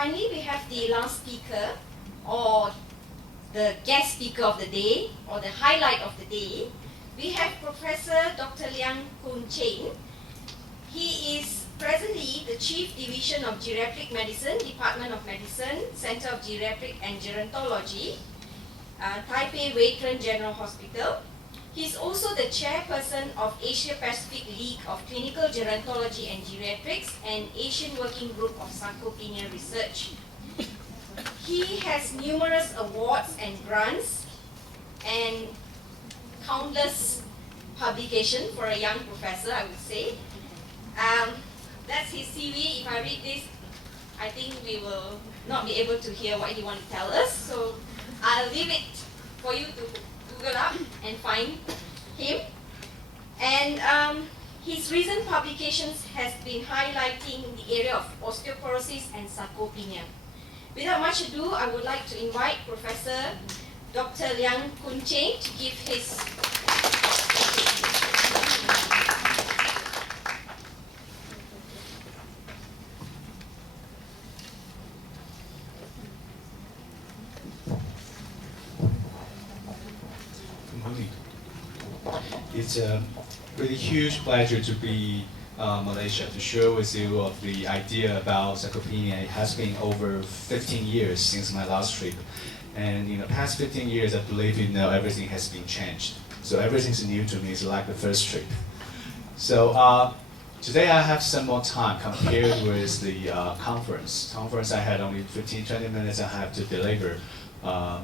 finally, we have the last speaker, or the guest speaker of the day, or the highlight of the day. We have Professor Dr. Liang-Kung Chen. He is presently the Chief Division of Geriatric Medicine, Department of Medicine, Center of Geriatric and Gerontology, Taipei Weitren General Hospital. He is also the chairperson of Asia Pacific League of Clinical Gerontology and Geriatrics and Asian Working Group of Sarcopenia Research. He has numerous awards and grants and countless publications for a young professor, I would say. That's his CV. If I read this, I think we will not be able to hear what he wants to tell us. So I'll leave it for you to Google up and find him. And his recent publications has been highlighting the area of osteoporosis and sarcopenia. Without much ado, I would like to invite Professor Dr. Liang-Kung Chen to give his It's a really huge pleasure to be Malaysia to share with you of the idea about sarcopenia. It has been over 15 years since my last trip, and in the past 15 years, I believe you know everything has been changed. So everything's new to me. It's like the first trip. So today I have some more time compared with the conference. Conference I had only 15-20 minutes. I have to deliver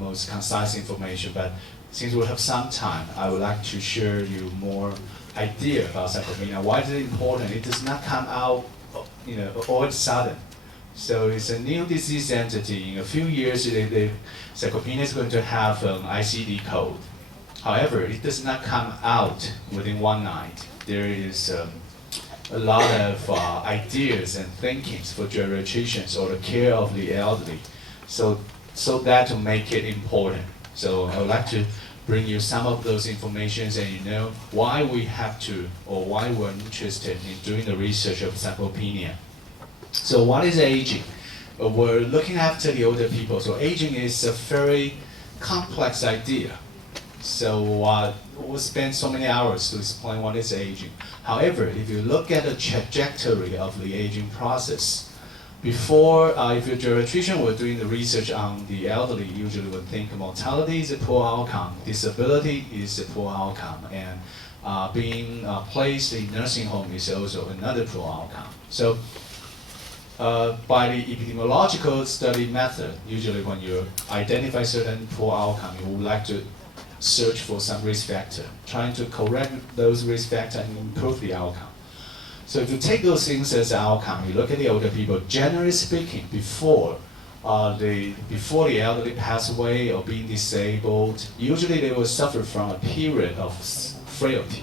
most concise information, but since we have some time, I would like to share you more idea about sarcopenia. Why is it important? It does not come out, all of a sudden. So it's a new disease entity. In a few years, the sarcopenia is going to have an ICD code. However, it does not come out within one night. There is a lot of ideas and thinkings for geriatricians or the care of the elderly. So that to make it important. So I would like to bring you some of those informations, and you know why we have to, or why we're interested in doing the research of sarcopenia. So what is aging? We're looking after the older people. So aging is a very complex idea. So we'll spend so many hours to explain what is aging. However, if you look at the trajectory of the aging process, before, if you're a geriatrician, we're doing the research on the elderly, usually we think mortality is a poor outcome, disability is a poor outcome, and being placed in nursing home is also another poor outcome. So by the epidemiological study method, usually when you identify certain poor outcome, you would like to search for some risk factor, trying to correct those risk factors and improve the outcome. So if you take those things as an outcome, you look at the older people, generally speaking, before the elderly pass away or being disabled, usually they will suffer from a period of frailty.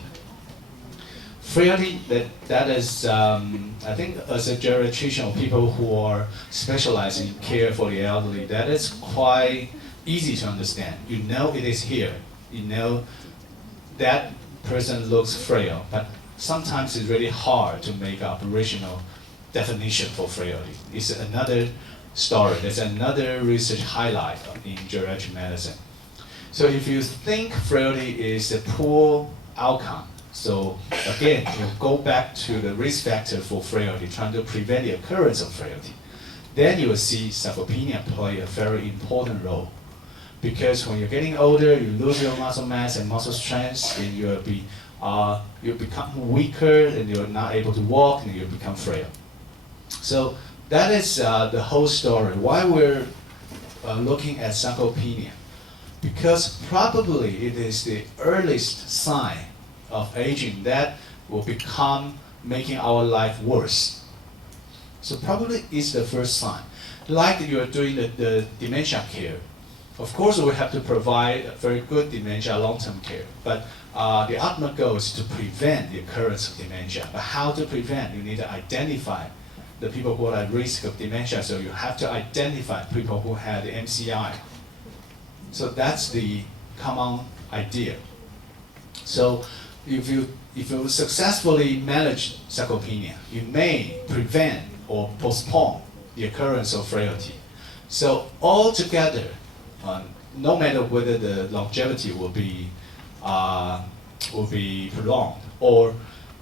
Frailty, that is, I think as a geriatrician or people who are specialized in care for the elderly, that is quite easy to understand. You know it is here. You know that person looks frail, but sometimes it's really hard to make operational definition for frailty. It's another story. There's another research highlight in geriatric medicine. So if you think frailty is a poor outcome, so again, you go back to the risk factor for frailty, trying to prevent the occurrence of frailty, then you will see sarcopenia play a very important role. Because when you're getting older, you lose your muscle mass and muscle strength, and you become weaker, and you're not able to walk, and you become frail. So that is the whole story. Why we're looking at sarcopenia? Because probably it is the earliest sign of aging that will become making our life worse. So probably it's the first sign. Like you're doing the dementia care. Of course, we have to provide very good dementia long-term care, but the ultimate goal is to prevent the occurrence of dementia. But how to prevent? You need to identify the people who are at risk of dementia, so you have to identify people who had the MCI. So that's the common idea. So if you successfully manage sarcopenia, you may prevent or postpone the occurrence of frailty. So altogether, no matter whether the longevity will be prolonged or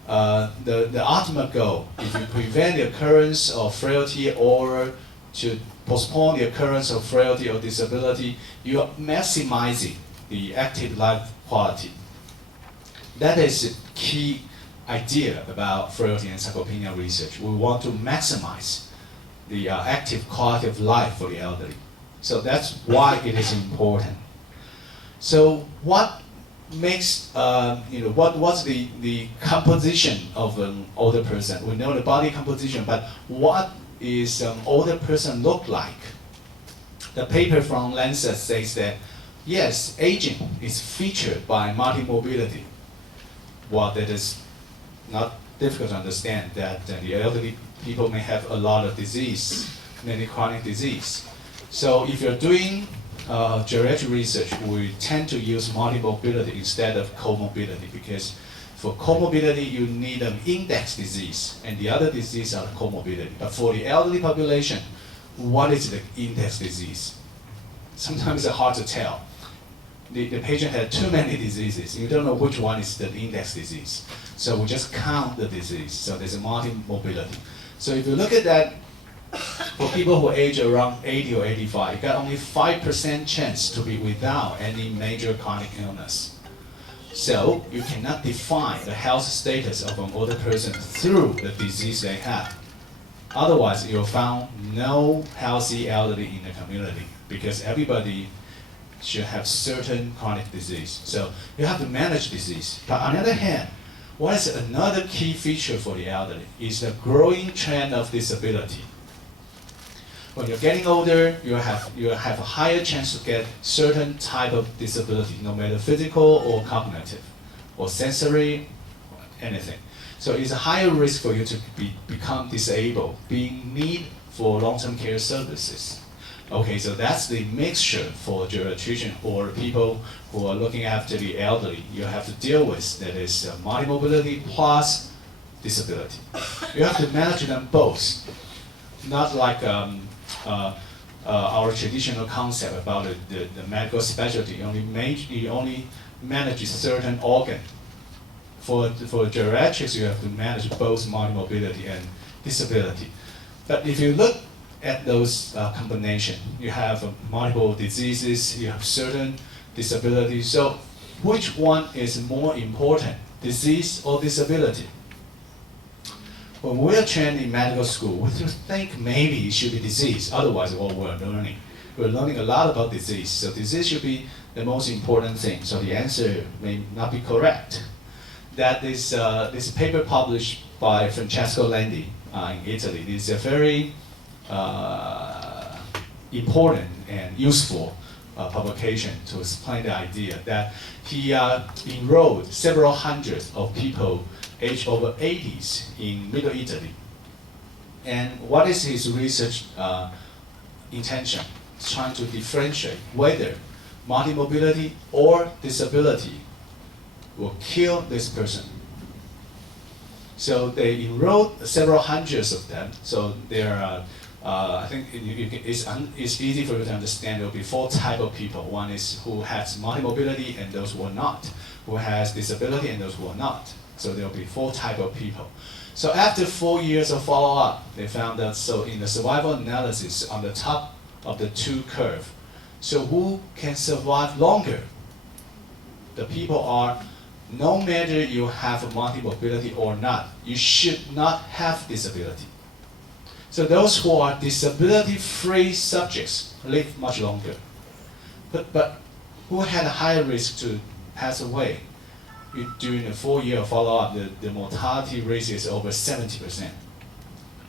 the ultimate goal, if you prevent the occurrence of frailty or to postpone the occurrence of frailty or disability, you are maximizing the active life quality. That is the key idea about frailty and sarcopenia research. We want to maximize the active quality of life for the elderly. So that's why it is important. So what makes, what's the composition of an older person? We know the body composition, but what is an older person look like? The paper from Lancet says that, yes, aging is featured by multimorbidity. Well, that is not difficult to understand that the elderly people may have a lot of disease, many chronic disease. So if you're doing geriatric research, we tend to use multimorbidity instead of comorbidity, because for comorbidity, you need an index disease, and the other diseases are comorbidity. But for the elderly population, what is the index disease? Sometimes it's hard to tell. The patient had too many diseases. You don't know which one is the index disease. So we just count the disease. So there's a multimorbidity. So if you look at that, for people who age around 80 or 85, you got only 5% chance to be without any major chronic illness. So you cannot define the health status of an older person through the disease they have. Otherwise, you'll find no healthy elderly in the community, because everybody should have certain chronic disease. So you have to manage disease. But on the other hand, what is another key feature for the elderly is the growing trend of disability. When you're getting older, you have a higher chance to get certain type of disability, no matter physical or cognitive, or sensory, or anything. So it's a higher risk for you to become disabled, being need for long-term care services. Okay, so that's the mixture for geriatrician or people who are looking after the elderly. You have to deal with, that is multimorbidity plus disability. You have to manage them both, not like our traditional concept about the medical specialty. You only manage a certain organ. For geriatrics, you have to manage both multimorbidity and disability. But if you look at those combination, you have multiple diseases, you have certain disabilities. So which one is more important, disease or disability? When we're trained in medical school, we think maybe it should be disease. Otherwise, what we're learning a lot about disease. So disease should be the most important thing. So the answer may not be correct. That is this paper published by Francesco Landi in Italy. This is a very important and useful publication to explain the idea that he enrolled several hundreds of people aged over 80s in Middle Italy. And what is his research intention? It's trying to differentiate whether multimorbidity or disability will kill this person. So they enrolled several hundreds of them. So there are, I think it's easy for you to understand. There will be 4 types of people. One is who has multimorbidity and those who are not, who has disability and those who are not. So there will be 4 types of people. So after 4 years of follow-up, they found that, so in the survival analysis on the top of the 2 curve, so who can survive longer? The people are, no matter you have multimorbidity or not, you should not have disability. So those who are disability-free subjects live much longer. But who had a higher risk to pass away? During the 4-year follow-up, the mortality rate is over 70%.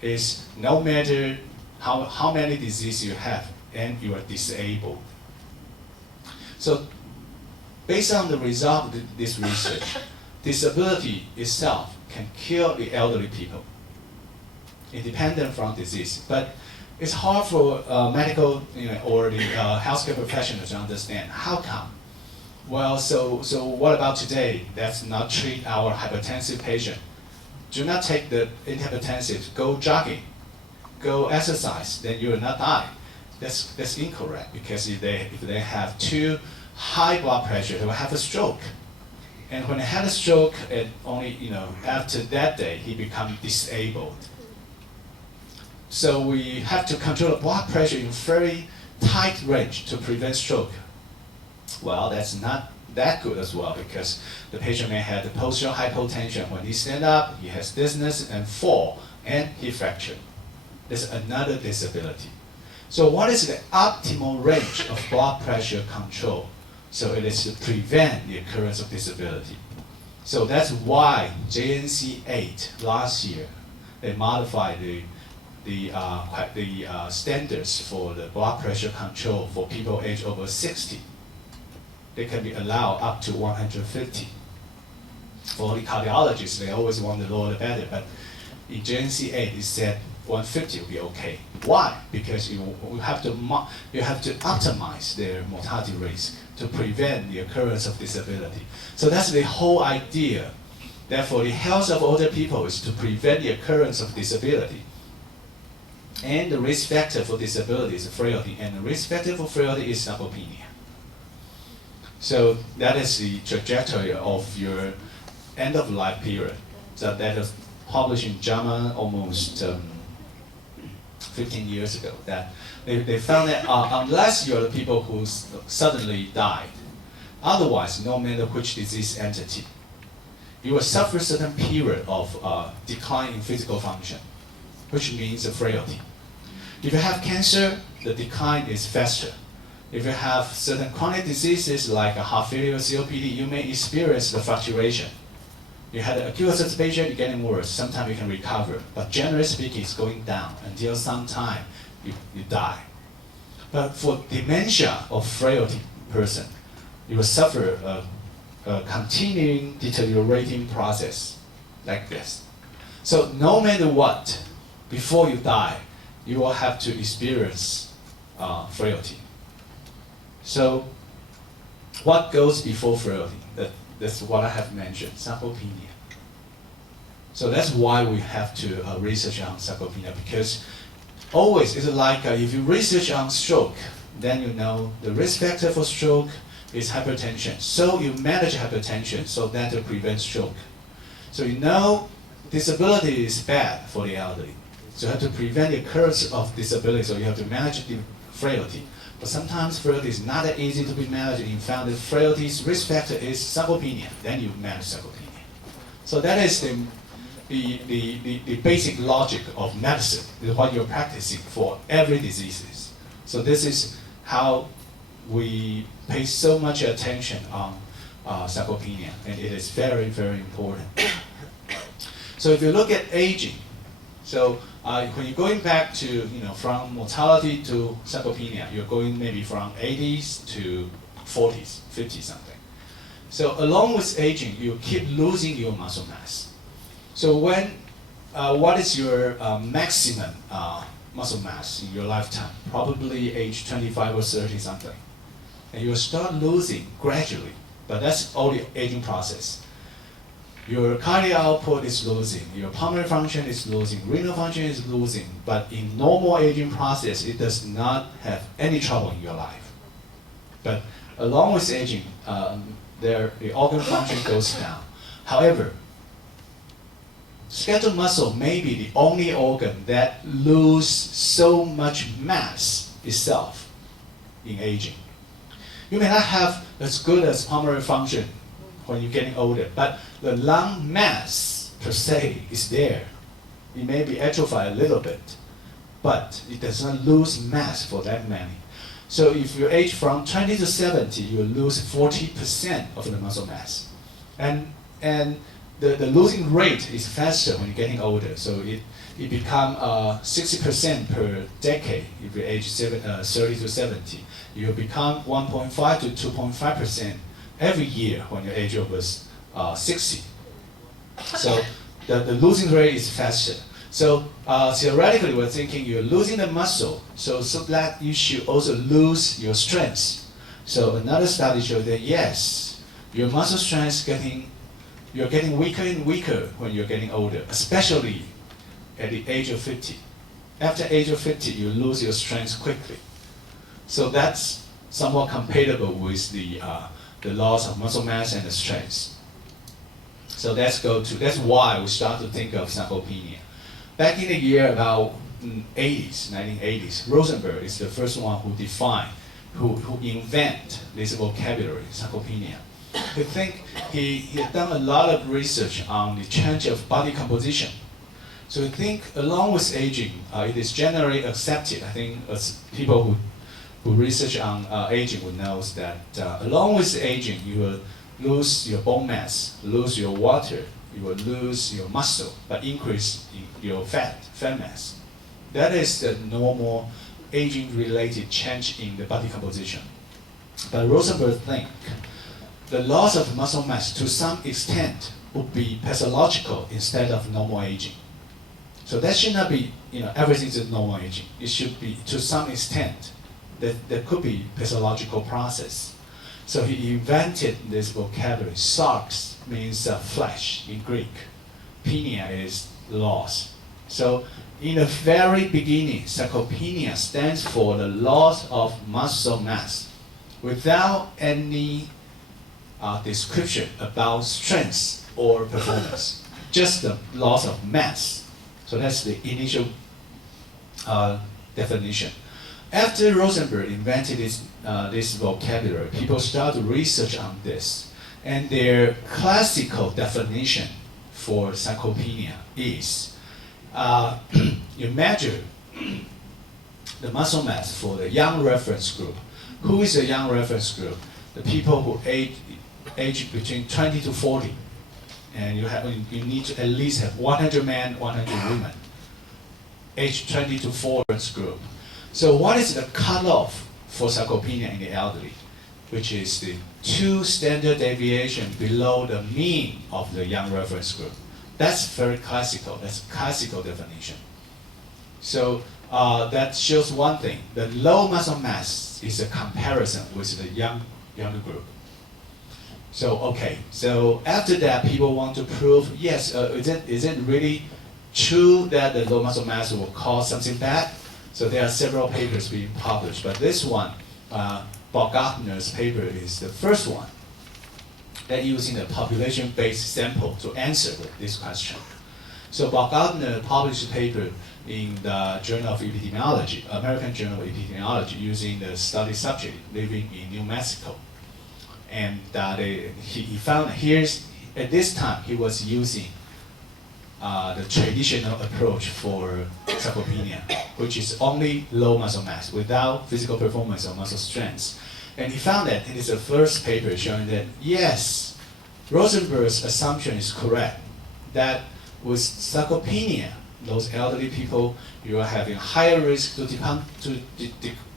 It's no matter how many diseases you have and you are disabled. So based on the result of this research, disability itself can kill the elderly people, independent from disease. But it's hard for medical or the healthcare professionals to understand how come. Well, so what about today? Let's not treat our hypertensive patient. Do not take the antihypertensives, go jogging, go exercise, then you will not die. That's incorrect, because if they have too high blood pressure, they will have a stroke. And when they have a stroke, it only, after that day, he becomes disabled. So we have to control the blood pressure in very tight range to prevent stroke. Well, that's not that good as well, because the patient may have the postural hypotension. When he stand up, he has dizziness and fall, and he fracture. There's another disability. So what is the optimal range of blood pressure control? So it is to prevent the occurrence of disability. So that's why JNC 8 last year, they modified the standards for the blood pressure control for people aged over 60. They can be allowed up to 150. For the cardiologists, they always want the lower the better, but in JNC 8, it said 150 will be okay. Why? Because you have to optimize their mortality rates to prevent the occurrence of disability. So that's the whole idea. Therefore, the health of older people is to prevent the occurrence of disability. And the risk factor for disability is frailty, and the risk factor for frailty is sarcopenia. So that is the trajectory of your end-of-life period. So that is published in JAMA almost 15 years ago. That they found that unless you're the people who suddenly died, otherwise, no matter which disease entity, you will suffer a certain period of decline in physical function, which means frailty. If you have cancer, the decline is faster. If you have certain chronic diseases like heart failure or COPD, you may experience the fluctuation. You had an acute exacerbation, you're getting worse. Sometimes you can recover, but generally speaking, it's going down until sometime you die. But for dementia or frailty person, you will suffer a continuing deteriorating process like this. So no matter what, before you die, you will have to experience frailty. So what goes before frailty? That's what I have mentioned, sarcopenia. So that's why we have to research on sarcopenia, because always it's like if you research on stroke, then you know the risk factor for stroke is hypertension. So you manage hypertension so that to prevent stroke. So you know disability is bad for the elderly. So you have to prevent the occurrence of disability, so you have to manage the frailty. But sometimes frailty is not that easy to be managed. In fact, the frailty's risk factor is sarcopenia. Then you manage sarcopenia. So that is the basic logic of medicine, is what you're practicing for every diseases. So this is how we pay so much attention on sarcopenia, and it is very, very important. So if you look at aging, so when you're going back to, from mortality to sarcopenia, you're going maybe from 80s to 40s, 50 something. So along with aging, you keep losing your muscle mass. So what is your maximum muscle mass in your lifetime? Probably age 25 or 30 something. And you'll start losing gradually, but that's all the aging process. Your cardiac output is losing, your pulmonary function is losing, renal function is losing, but in normal aging process, it does not have any trouble in your life. But along with aging, the organ function goes down. However, skeletal muscle may be the only organ that loses so much mass itself in aging. You may not have as good as pulmonary function when you're getting older, but the lung mass per se is there. It may be atrophied a little bit, but it does not lose mass for that many. So if you age from 20 to 70, you lose 40% of the muscle mass. And the losing rate is faster when you're getting older. So it becomes 60% per decade if you age 30 to 70. You become 1.5 to 2.5% every year when you age over 60. So the losing rate is faster. So theoretically, we're thinking you're losing the muscle, so that you should also lose your strength. So another study showed that yes, your muscle strength you're getting weaker and weaker when you're getting older, especially at the age of 50. after age of 50, you lose your strength quickly. So that's somewhat compatible with the loss of muscle mass and the strength. So that's why we start to think of sarcopenia. Back in the year about 1980s, Rosenberg is the first one who invent this vocabulary, sarcopenia. I think he had done a lot of research on the change of body composition. So I think along with aging, it is generally accepted, I think as people who research on aging would know that along with aging, you will lose your bone mass, lose your water, you will lose your muscle, but increase your fat mass. That is the normal aging-related change in the body composition. But Rosenberg think the loss of muscle mass to some extent would be pathological instead of normal aging. So that should not be, everything is normal aging. It should be to some extent that there could be pathological process. So he invented this vocabulary. Sarx means flesh in Greek. Penia is loss. So in the very beginning, sarcopenia stands for the loss of muscle mass without any description about strength or performance, just the loss of mass. So that's the initial definition. After Rosenberg invented this vocabulary, people started to research on this. And their classical definition for sarcopenia is you measure the muscle mass for the young reference group. Who is the young reference group? The people who age between 20 to 40. And you need to at least have 100 men, 100 women. Age 20 to 40 reference group. So what is the cutoff for sarcopenia in the elderly? Which is the 2 standard deviation below the mean of the young reference group. That's very classical. That's classical definition. So that shows one thing. The low muscle mass is a comparison with the younger group. So okay. So after that, people want to prove, yes, is it really true that the low muscle mass will cause something bad? So there are several papers being published, but this one, Bob Gardner's paper is the first one that using a population-based sample to answer this question. So Bob Gardner published a paper in the Journal of Epidemiology, American Journal of Epidemiology, using the study subject living in New Mexico. And he found at this time he was using the traditional approach for sarcopenia, which is only low muscle mass without physical performance or muscle strength. And he found that it is the first paper showing that yes, Rosenberg's assumption is correct, that with sarcopenia, those elderly people, you are having higher risk to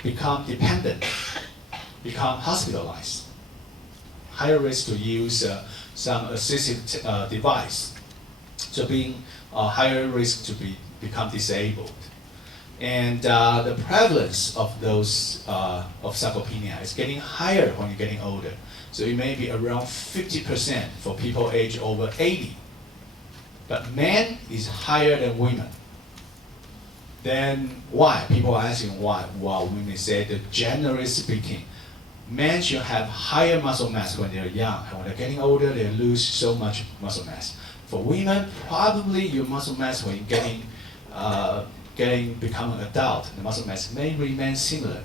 become dependent, become hospitalized, higher risk to use some assistive device. So being higher risk to become disabled. And the prevalence of those of sarcopenia is getting higher when you're getting older. So it may be around 50% for people age over 80. But men is higher than women. Then why? People are asking why. Well, women say that generally speaking, men should have higher muscle mass when they're young. And when they're getting older, they lose so much muscle mass. For women, probably your muscle mass when you're becoming an adult, the muscle mass may remain similar.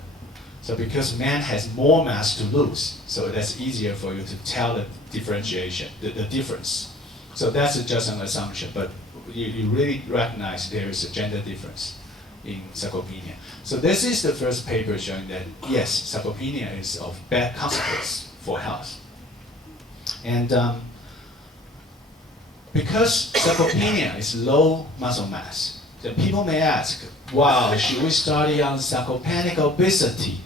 So because man has more mass to lose, so that's easier for you to tell the differentiation, the difference. So that's just an assumption, but you really recognize there is a gender difference in sarcopenia. So this is the first paper showing that yes, sarcopenia is of bad consequence for health. And because sarcopenia is low muscle mass, then people may ask, wow, should we study on sarcopenic obesity?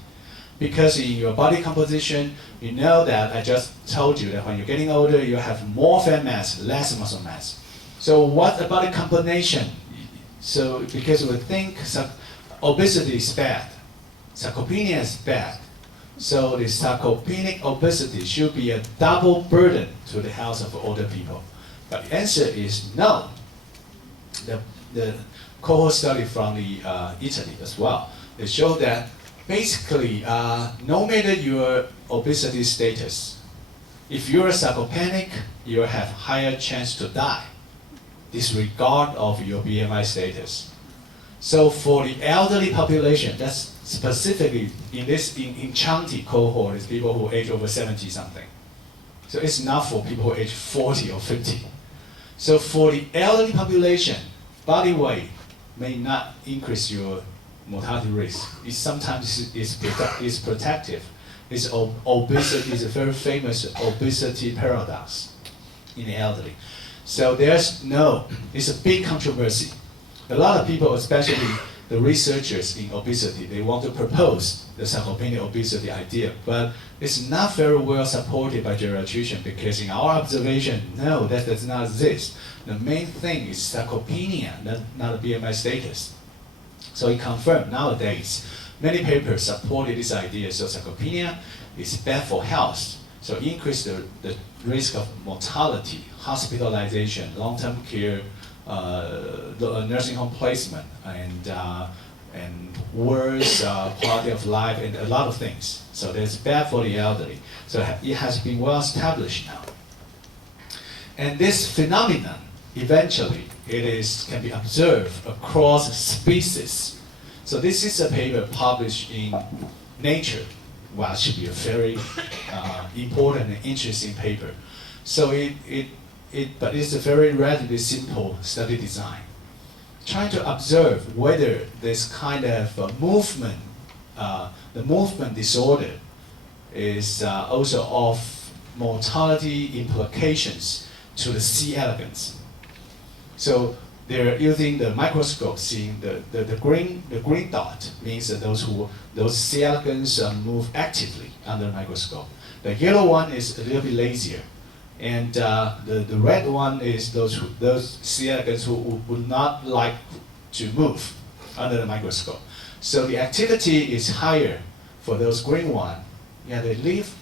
Because in your body composition, you know that I just told you that when you're getting older, you have more fat mass, less muscle mass. So what about the combination? So because we think obesity is bad, sarcopenia is bad, so the sarcopenic obesity should be a double burden to the health of older people. But the answer is no. The cohort study from the Italy as well. They show that basically, no matter your obesity status, if you're sarcopenic, you have higher chance to die, disregard of your BMI status. So for the elderly population, that's specifically in Chanti cohort, is people who age over 70 something. So it's not for people who age 40 or 50. So for the elderly population, body weight may not increase your mortality risk. It sometimes is protective. Obesity is a very famous obesity paradox in the elderly. So it's a big controversy. A lot of people, especially the researchers in obesity, they want to propose the sarcopenia obesity idea, but it's not very well supported by geriatricians because in our observation, no, that does not exist. The main thing is sarcopenia, not a BMI status. So it confirmed nowadays, many papers supported this idea. So sarcopenia is bad for health. So increase the risk of mortality, hospitalization, long-term care, nursing home placement, and worse quality of life, and a lot of things. So it's bad for the elderly. So it has been well established now. And this phenomenon, eventually, can be observed across species. So this is a paper published in Nature. Well, it should be a very important and interesting paper. So but it's a very relatively simple study design, trying to observe whether this kind of movement, the movement disorder, is also of mortality implications to the C. elegans. So they're using the microscope, seeing the green dot means that those C. elegans move actively under the microscope. The yellow one is a little bit lazier, and the red one is those C. elegans who would not like to move under the microscope. So the activity is higher for those green one. Yeah, they live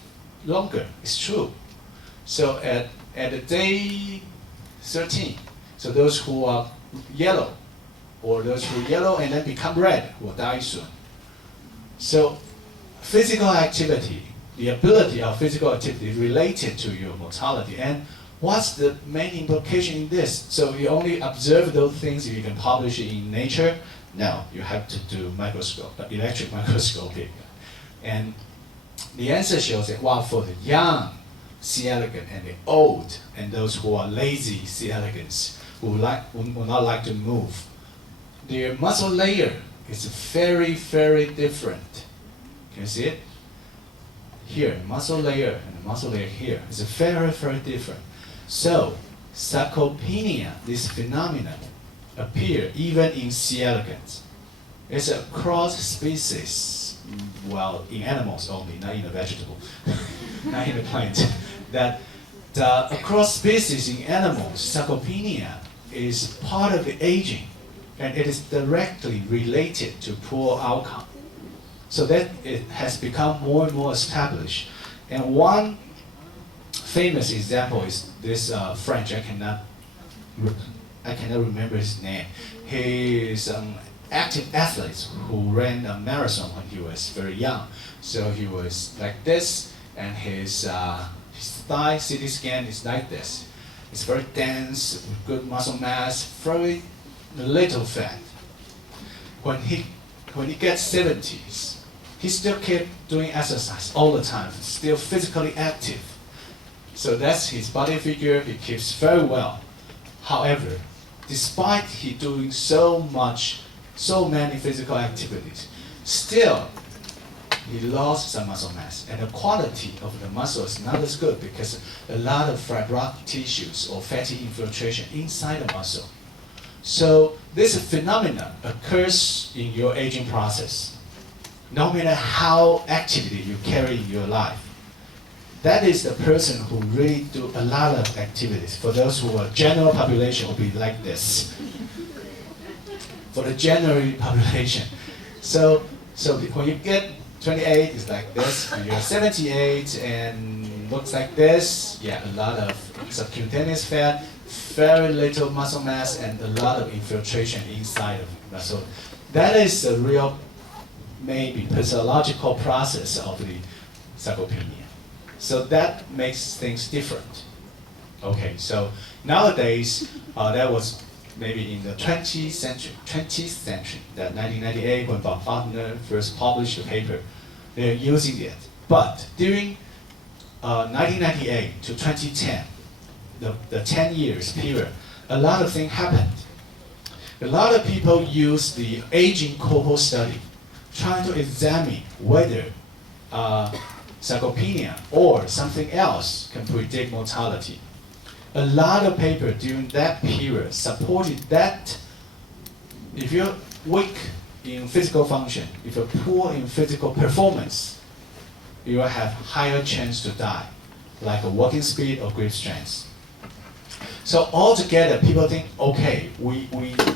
longer. It's true. So at the day 13. So those who are yellow, or those who are yellow and then become red, will die soon. So physical activity, the ability of physical activity is related to your mortality. And what's the main implication in this? So you only observe those things if you can publish it in Nature? No, you have to do electric microscopy. And the answer shows that, well, for the young C. elegans and the old, and those who are lazy C. elegans, who will not like to move, their muscle layer is very, very different. Can you see it? Here, muscle layer and the muscle layer here is very, very different. So, sarcopenia, this phenomenon, appear even in C. elegans. It's a cross species, well, in animals only, not in the vegetable, not in the plant. That across species in animals, sarcopenia is part of the aging, and it is directly related to poor outcome. So that it has become more and more established. And one famous example is this French, I cannot remember his name. He is an active athlete who ran a marathon when he was very young. So he was like this, and his thigh CT scan is like this. It's very dense, with good muscle mass, very little fat. When he gets 70s, he still kept doing exercise all the time, still physically active. So that's his body figure, he keeps very well. However, despite he doing so many physical activities, still he lost some muscle mass, and the quality of the muscle is not as good because a lot of fibrotic tissues or fatty infiltration inside the muscle. So this phenomenon occurs in your aging process, no matter how actively you carry in your life. That is the person who really do a lot of activities. For those who are general population, will be like this. For the general population. So when you get 28, it's like this. When you're 78 and looks like this, yeah, a lot of subcutaneous fat. very little muscle mass and a lot of infiltration inside of it. So that is a real, maybe, physiological process of the sarcopenia. So that makes things different. Okay, so nowadays, that was maybe in the 20th century, that 1998 when Bob Partner first published the paper, they're using it. But during 1998 to 2010, the 10 years period, a lot of things happened. A lot of people use the aging cohort study, trying to examine whether sarcopenia or something else can predict mortality. A lot of paper during that period supported that if you're weak in physical function, if you're poor in physical performance, you will have higher chance to die, like a walking speed or grip strength. So altogether, people think, okay, we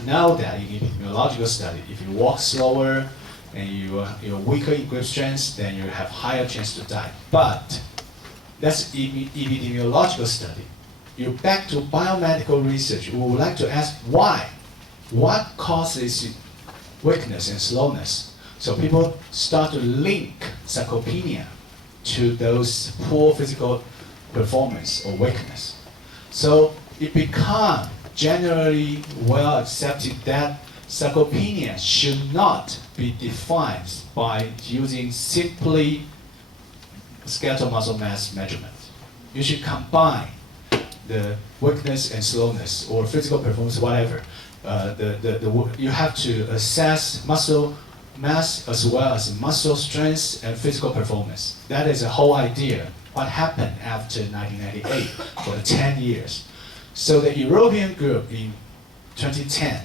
know that in epidemiological study, if you walk slower and you're weaker in grip strength, then you have higher chance to die. But that's epidemiological study. You back to biomedical research, we would like to ask why? What causes weakness and slowness? So people start to link sarcopenia to those poor physical performance or weakness. So it became generally well accepted that sarcopenia should not be defined by using simply skeletal muscle mass measurement. You should combine the weakness and slowness or physical performance, whatever. You have to assess muscle mass as well as muscle strength and physical performance. That is the whole idea. What happened after 1998 for the 10 years. So the European group in 2010,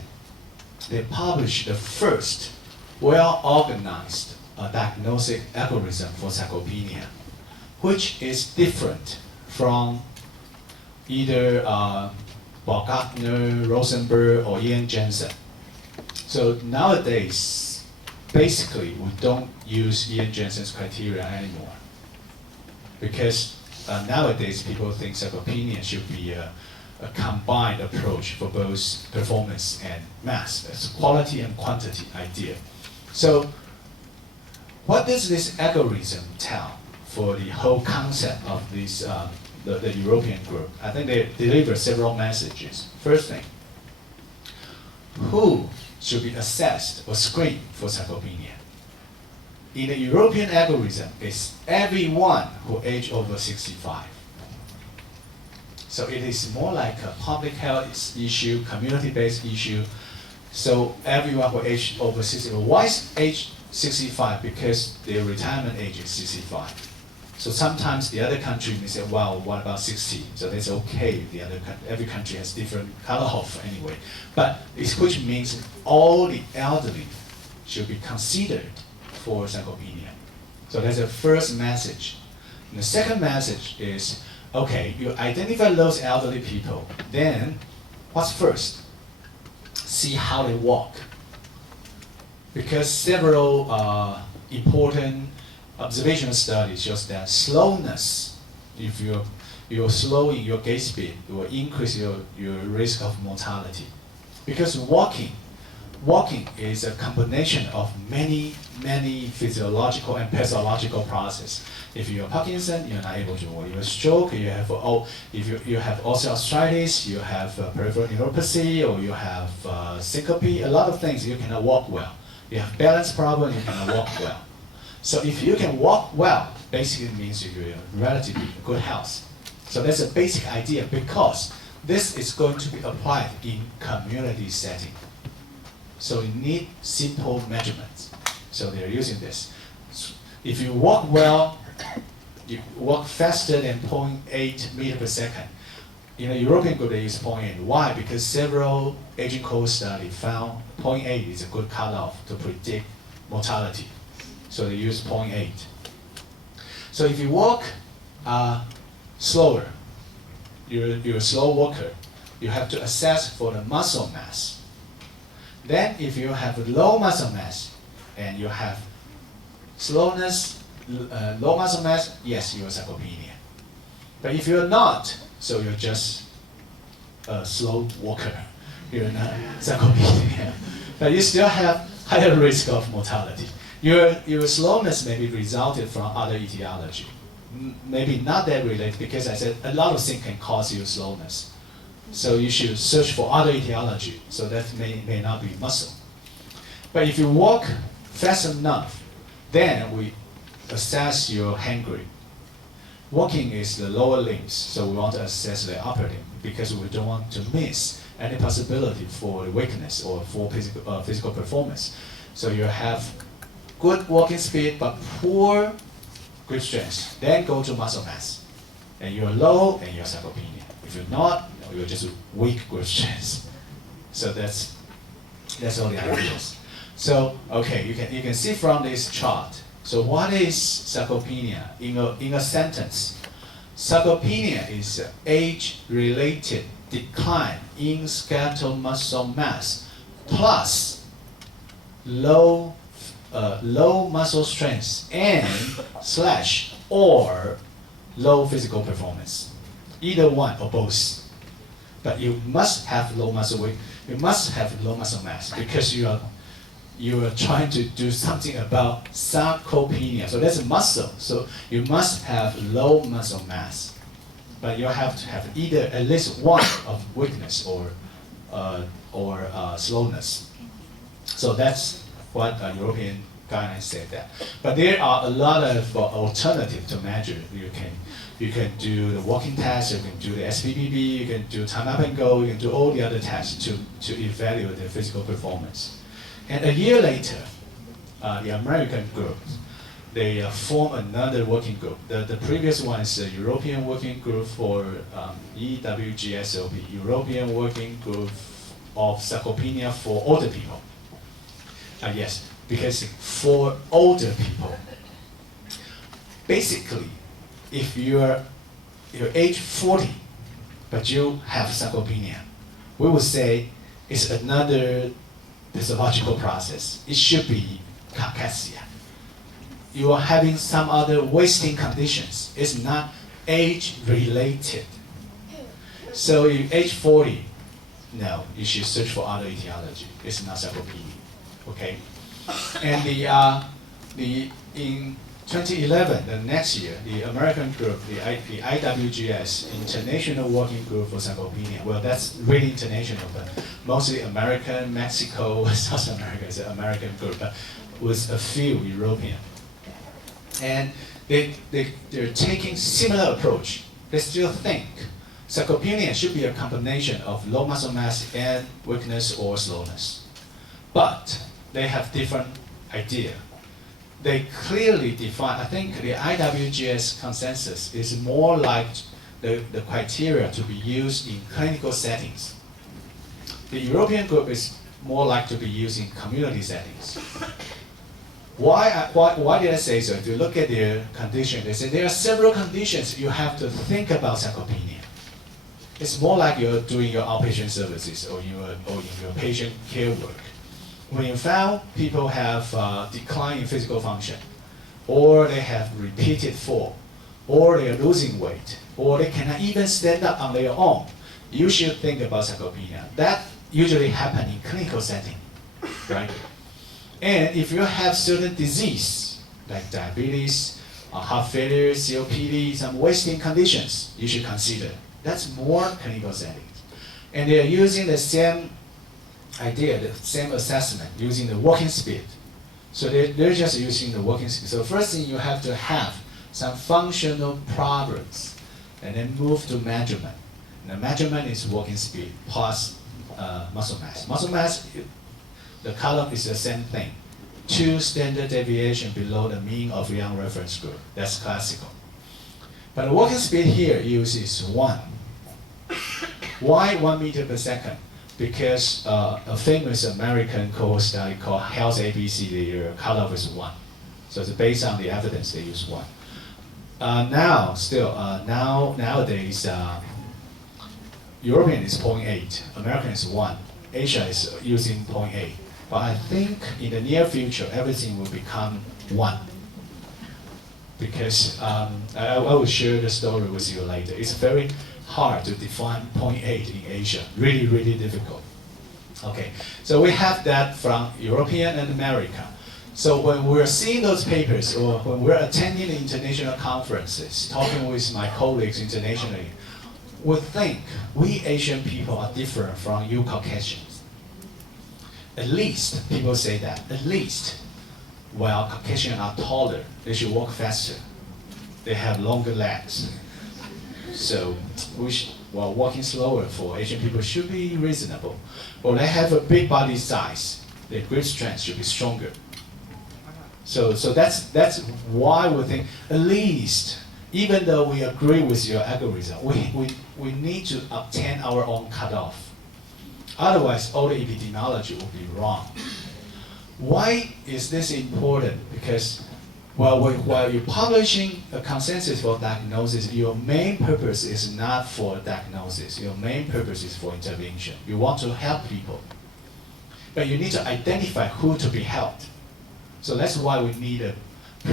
they published the first well-organized diagnostic algorithm for sarcopenia, which is different from either Baumgartner, Rosenberg, or Ian Jensen. So nowadays, basically, we don't use Ian Jensen's criteria anymore. Because nowadays, people think sarcopenia should be a combined approach for both performance and mass. It's quality and quantity idea. So what does this algorithm tell for the whole concept of this the European group? I think they deliver several messages. First thing, who should be assessed or screened for sarcopenia? In the European algorithm, it's everyone who age over 65. So it is more like a public health issue, community-based issue. So everyone who age over 65. Why is age 65? Because their retirement age is 65. So sometimes the other country may say, well, what about 60? So that's okay. Every country has different cutoff anyway. But which means all the elderly should be considered for sarcopenia. So that's the first message. And the second message is, okay, you identify those elderly people, then what's first? See how they walk. Because several important observational studies shows that slowness, if you're slowing your gait speed, it will increase your risk of mortality. Because walking is a combination of many physiological and pathological processes. If you're Parkinson, you're not able to walk. You have stroke, you have if you have osteoarthritis, you have peripheral neuropathy, or you have syncope, a lot of things you cannot walk well. You have balance problem, you cannot walk well. So if you can walk well, basically means you're relatively good health. So that's a basic idea because this is going to be applied in community setting. So you need simple measurements. So they're using this. If you walk well, you walk faster than 0.8 meter per second. In the European group, they use 0.8. Why? Because several aging cohort studies found 0.8 is a good cutoff to predict mortality. So they use 0.8. So if you walk slower, you're a slow walker, you have to assess for the muscle mass. Then if you have low muscle mass and you have slowness, low muscle mass, yes, you're sarcopenia. But if you're not, so you're just a slow walker. You're not sarcopenia. But you still have higher risk of mortality. Your slowness may be resulted from other etiology. Maybe not that related, because I said a lot of things can cause you slowness. So you should search for other etiology. So that may not be muscle. But if you walk fast enough, then we assess your hand grip. Walking is the lower limbs, so we want to assess the upper limb because we don't want to miss any possibility for weakness or for physical performance. So you have good walking speed but poor grip strength. Then go to muscle mass. And you're low and you're sarcopenia. If you're not, you're just weak grip strength. So that's all the ideas. So okay, you can see from this chart. So what is sarcopenia in a sentence? Sarcopenia is age-related decline in skeletal muscle mass plus low muscle strength and / or low physical performance. Either one or both. But you must have low muscle weight. You must have low muscle mass because you are trying to do something about sarcopenia. So that's a muscle. So you must have low muscle mass. But you have to have either at least one of weakness or slowness. So that's what European guidelines say that. But there are a lot of alternatives to measure. You can do the walking test, you can do the SPBB, you can do time up and go, you can do all the other tests to evaluate the physical performance. And a year later, the American group, they form another working group. The previous one is the European Working Group for AWGSR, European Working Group of Sarcopenia for older people. Yes, because for older people, basically, if you're age 40, but you have sarcopenia, we would say it's another physiological process. It should be cachexia. You are having some other wasting conditions. It's not age-related. So if age 40, no, you should search for other etiology. It's not sarcopenia, okay? And in 2011, the next year, the American group, the IWGS, International Working Group for Sarcopenia, well, that's really international, but mostly American, Mexico, South America is an American group, but with a few European. And they're taking similar approach. They still think sarcopenia should be a combination of low muscle mass and weakness or slowness. But they have different idea. They clearly define, I think the IWGS consensus is more like the criteria to be used in clinical settings. The European group is more like to be used in community settings. Why did I say so? If you look at their condition, they say there are several conditions you have to think about sarcopenia. It's more like you're doing your outpatient services or in your patient care work. When you found people have decline in physical function, or they have repeated fall, or they are losing weight, or they cannot even stand up on their own, you should think about sarcopenia. That usually happens in clinical setting, right? And if you have certain disease, like diabetes, heart failure, COPD, some wasting conditions, you should consider. That's more clinical settings. And they're using the same idea, the same assessment, using the walking speed. So they're just using the walking speed. So first thing, you have to have some functional problems, and then move to measurement. And the measurement is walking speed plus muscle mass. Muscle mass, the column is the same thing. 2 standard deviation below the mean of Young reference group. That's classical. But the walking speed here uses 1. Why 1 meter per second? Because a famous American cohort study called Health ABC, their cutoff is 1. So it's based on the evidence, they use 1. Nowadays, European is 0.8, American is 1, Asia is using 0.8. But I think in the near future, everything will become 1. Because I will share the story with you later. It's very hard to define 0.8 in Asia. Really, really difficult. Okay, so we have that from European and America. So when we're seeing those papers, or when we're attending the international conferences, talking with my colleagues internationally, we think we Asian people are different from you Caucasians. At least, people say that, at least. While Caucasians are taller, they should walk faster. They have longer legs. So while walking slower for Asian people should be reasonable. Or they have a big body size, their grip strength should be stronger. So that's why we think, at least, even though we agree with your algorithm, we need to obtain our own cutoff. Otherwise, all the epidemiology will be wrong. Why is this important? Because while you're publishing a consensus for diagnosis, your main purpose is not for diagnosis. Your main purpose is for intervention. You want to help people. But you need to identify who to be helped. So that's why we need a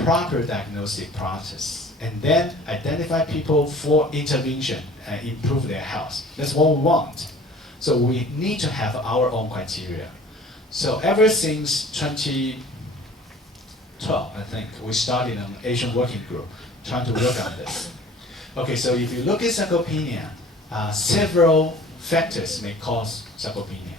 proper diagnostic process. And then identify people for intervention and improve their health. That's what we want. So we need to have our own criteria. So ever since 2012, I think, we started an Asian working group trying to work on this. Okay, so if you look at sarcopenia, several factors may cause sarcopenia.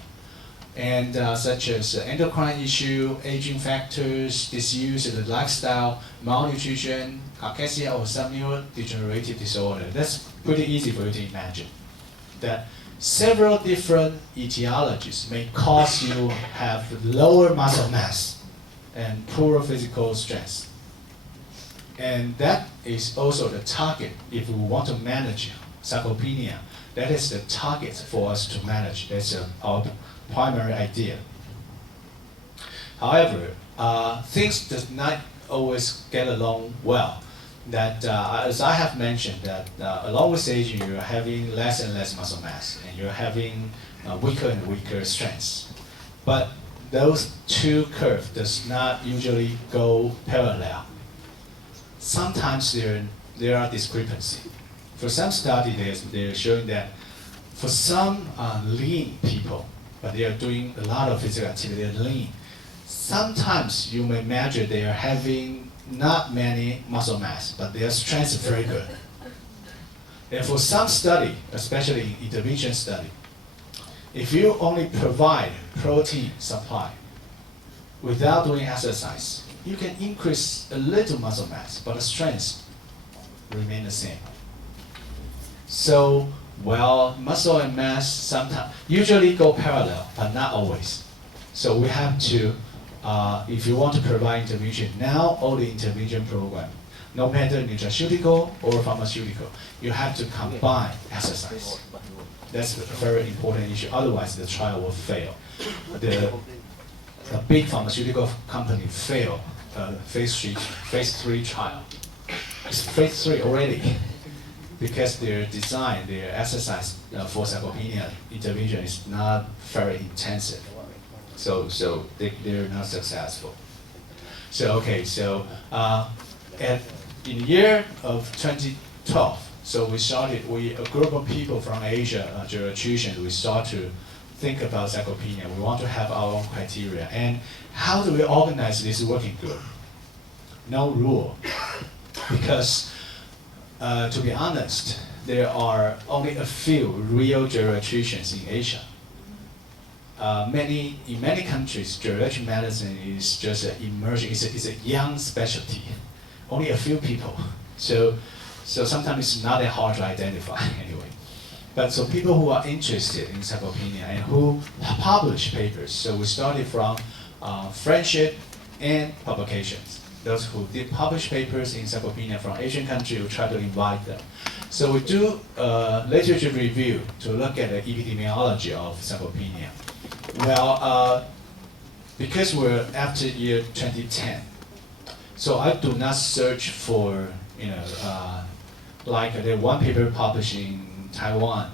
And such as endocrine issue, aging factors, disuse of the lifestyle, malnutrition, cachexia or some neurodegenerative disorder. That's pretty easy for you to imagine. That several different etiologies may cause you have lower muscle mass and poor physical strength. And that is also the target if we want to manage sarcopenia. That is the target for us to manage. That's our primary idea. However, things does not always get along well. That, as I have mentioned, that along with aging, you're having less and less muscle mass, and you're having weaker and weaker strengths. But those two curves does not usually go parallel. Sometimes there are discrepancy. For some studies, they're showing that for some lean people, but they are doing a lot of physical activity, they're lean. Sometimes you may measure they are having not many muscle mass, but their strength is very good. And for some study, especially in intervention study, if you only provide protein supply without doing exercise, you can increase a little muscle mass, but the strength remain the same. So, well, muscle and mass sometimes usually go parallel, but not always. So we have to, if you want to provide intervention, now all the intervention program, no matter nutraceutical or pharmaceutical, you have to combine exercise. That's a very important issue. Otherwise, the trial will fail. A big pharmaceutical company failed phase 3 trial. It's phase 3 already because their design, their exercise for sarcopenia intervention is not very intensive. So they're not successful. So okay, so in the year of 2012, so a group of people from Asia, geriatricians, we start to think about sarcopenia. We want to have our own criteria. And how do we organize this working group? No rule. Because to be honest, there are only a few real geriatricians in Asia. In many countries, geriatric medicine is just emerging. It's a young specialty. Only a few people. So sometimes it's not that hard to identify anyway. But so people who are interested in sarcopenia and who publish papers. So we started from friendship and publications. Those who did publish papers in sarcopenia from Asian countries, we try to invite them. So we do literature review to look at the epidemiology of sarcopenia. Well, because we're after year 2010, so I do not search for, like there's one paper published in Taiwan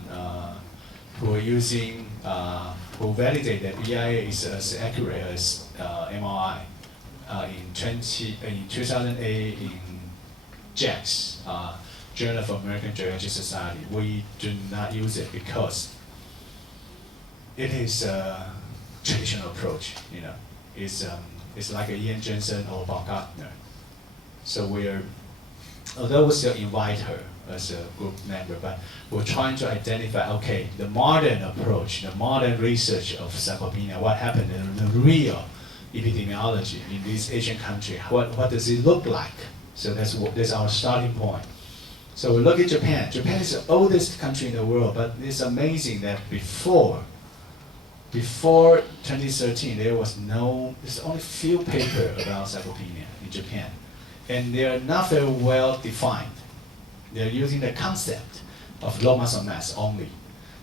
who are using, who validate that BIA is as accurate as MRI in 2008 in JAX, Journal of American Geriatric Society. We do not use it because it is a traditional approach. It's like a Ian Jensen or Bob Gardner. So although we still invite her as a group member, but we're trying to identify, okay, the modern approach, the modern research of sarcopenia, what happened in the real epidemiology in this Asian country, what does it look like? So that's our starting point. So we look at Japan. Japan is the oldest country in the world, but it's amazing that before 2013, there's only few papers about sarcopenia in Japan. And they're not very well defined. They're using the concept of low muscle mass only,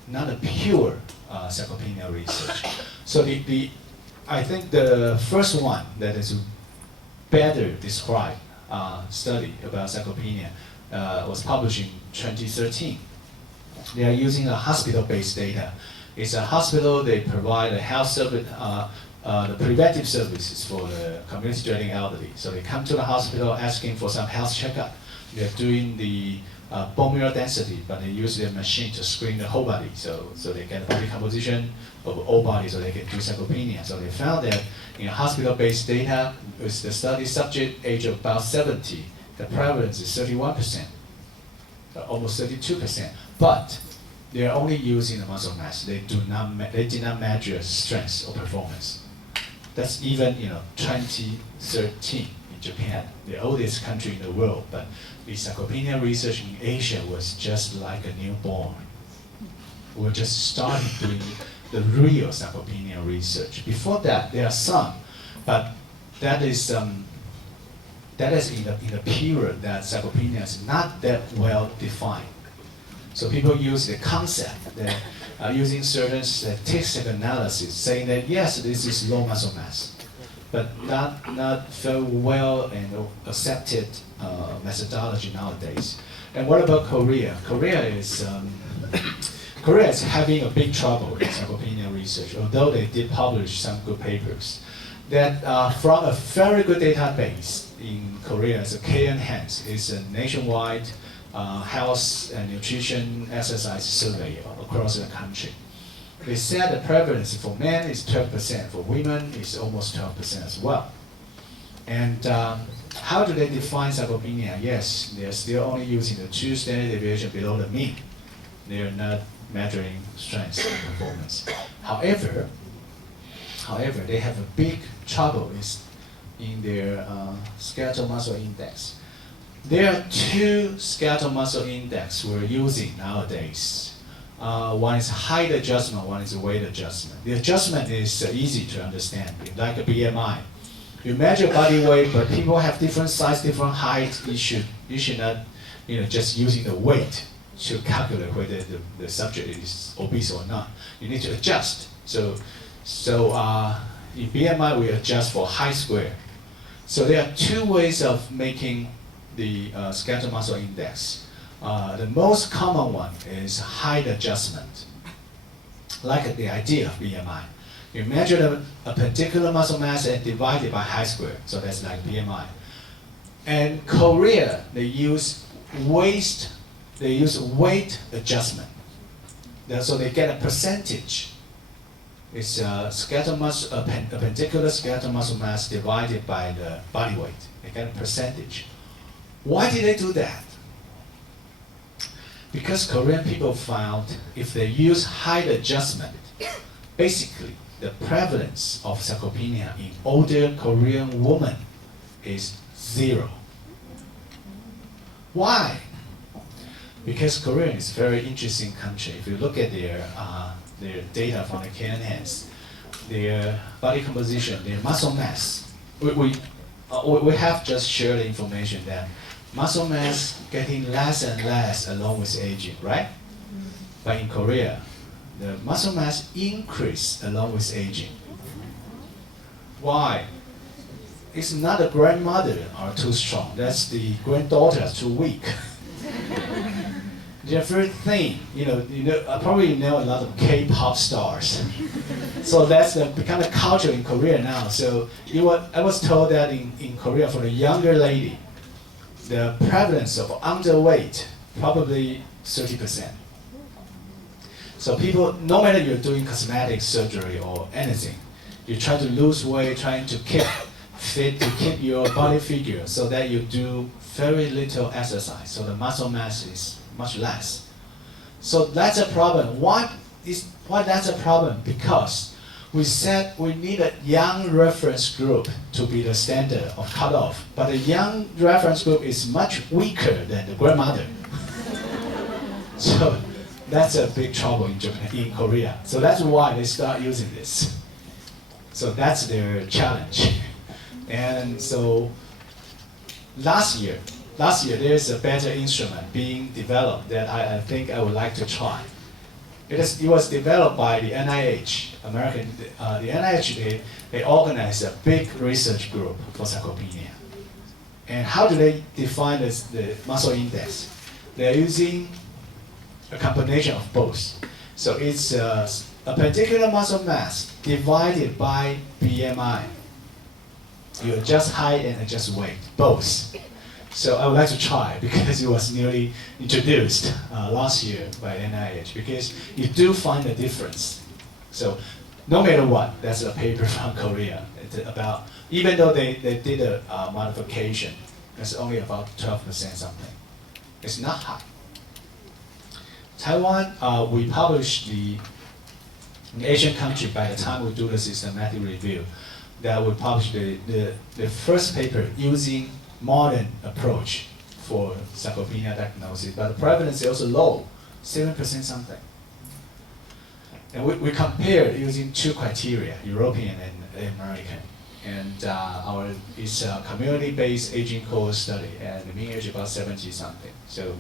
not a pure sarcopenia research. So I think the first one that is better described study about sarcopenia was published in 2013. They are using a hospital-based data. It's a hospital, they provide a health service, the preventive services for the community-dwelling elderly. So they come to the hospital asking for some health checkup. They're doing the bone mineral density, but they use their machine to screen the whole body. So they get a body composition of the whole body so they can do sarcopenia. So they found that in hospital-based data, with the study subject age of about 70, the prevalence is 31%, almost 32%. But they're only using the muscle mass. They did not measure strength or performance. That's even 2013 in Japan, the oldest country in the world. But the sarcopenia research in Asia was just like a newborn. We're just starting doing the real sarcopenia research. Before that, there are some, but that is in the period that sarcopenia is not that well defined. So people use the concept that using certain statistical analysis, saying that yes, this is low muscle mass, but not very well and accepted methodology nowadays. And what about Korea? Korea is having a big trouble in sarcopenia research, although they did publish some good papers. That from a very good database in Korea, so K-Enhance is a nationwide health and nutrition exercise survey across the country. They said the prevalence for men is 12%, for women is almost 12% as well. And how do they define sarcopenia? Yes, they're still only using the 2 standard deviation below the mean. They're not measuring strength and performance. However, they have a big trouble in their skeletal muscle index. There are 2 skeletal muscle index we're using nowadays. One is height adjustment, one is weight adjustment. The adjustment is easy to understand, like a BMI. You measure body weight, but people have different size, different height. You should not, just using the weight to calculate whether the subject is obese or not. You need to adjust. So in BMI we adjust for height square. So there are 2 ways of making the skeletal muscle index. The most common one is height adjustment, like the idea of BMI. You measure a particular muscle mass and divide it by height square, so that's like BMI. And Korea, they use weight adjustment. So they get a percentage. It's a particular skeletal muscle mass divided by the body weight. They get a percentage. Why did they do that? Because Korean people found if they use height adjustment, basically the prevalence of sarcopenia in older Korean women is 0. Why? Because Korea is a very interesting country. If you look at their data from the K-Enhance, their body composition, their muscle mass, we have just shared the information that muscle mass getting less and less along with aging, right? But in Korea, the muscle mass increase along with aging. Why? It's not the grandmother are too strong. That's the granddaughter too weak. They're very thin. Probably you know a lot of K-pop stars. So that's the kind of culture in Korea now. So I was told that in Korea, for the younger lady, the prevalence of underweight probably 30%. So people, no matter you're doing cosmetic surgery or anything, you try to lose weight, trying to keep fit, to keep your body figure so that you do very little exercise, so the muscle mass is much less. So that's a problem. Why that's a problem? Because we said we need a young reference group to be the standard of cutoff, but the young reference group is much weaker than the grandmother. So that's a big trouble in Japan, in Korea. So that's why they start using this. So that's their challenge. And so last year there's a better instrument being developed that I think I would like to try. It was developed by the NIH, the NIH, they organized a big research group for sarcopenia. And how do they define the muscle index? They're using a combination of both. So it's a particular muscle mass divided by BMI. You adjust height and adjust weight, both. So I would like to try because it was newly introduced last year by NIH, because you do find a difference. So no matter what, that's a paper from Korea. It's about, even though they did a modification, it's only about 12% something. It's not high. Taiwan, we published in Asian country, by the time we do the systematic review, that we published the first paper using modern approach for sarcopenia diagnosis, but the prevalence is also low, 7% something. And we compared using two criteria, European and American. And it's a community-based aging cohort study, and the mean age about 70 something. So,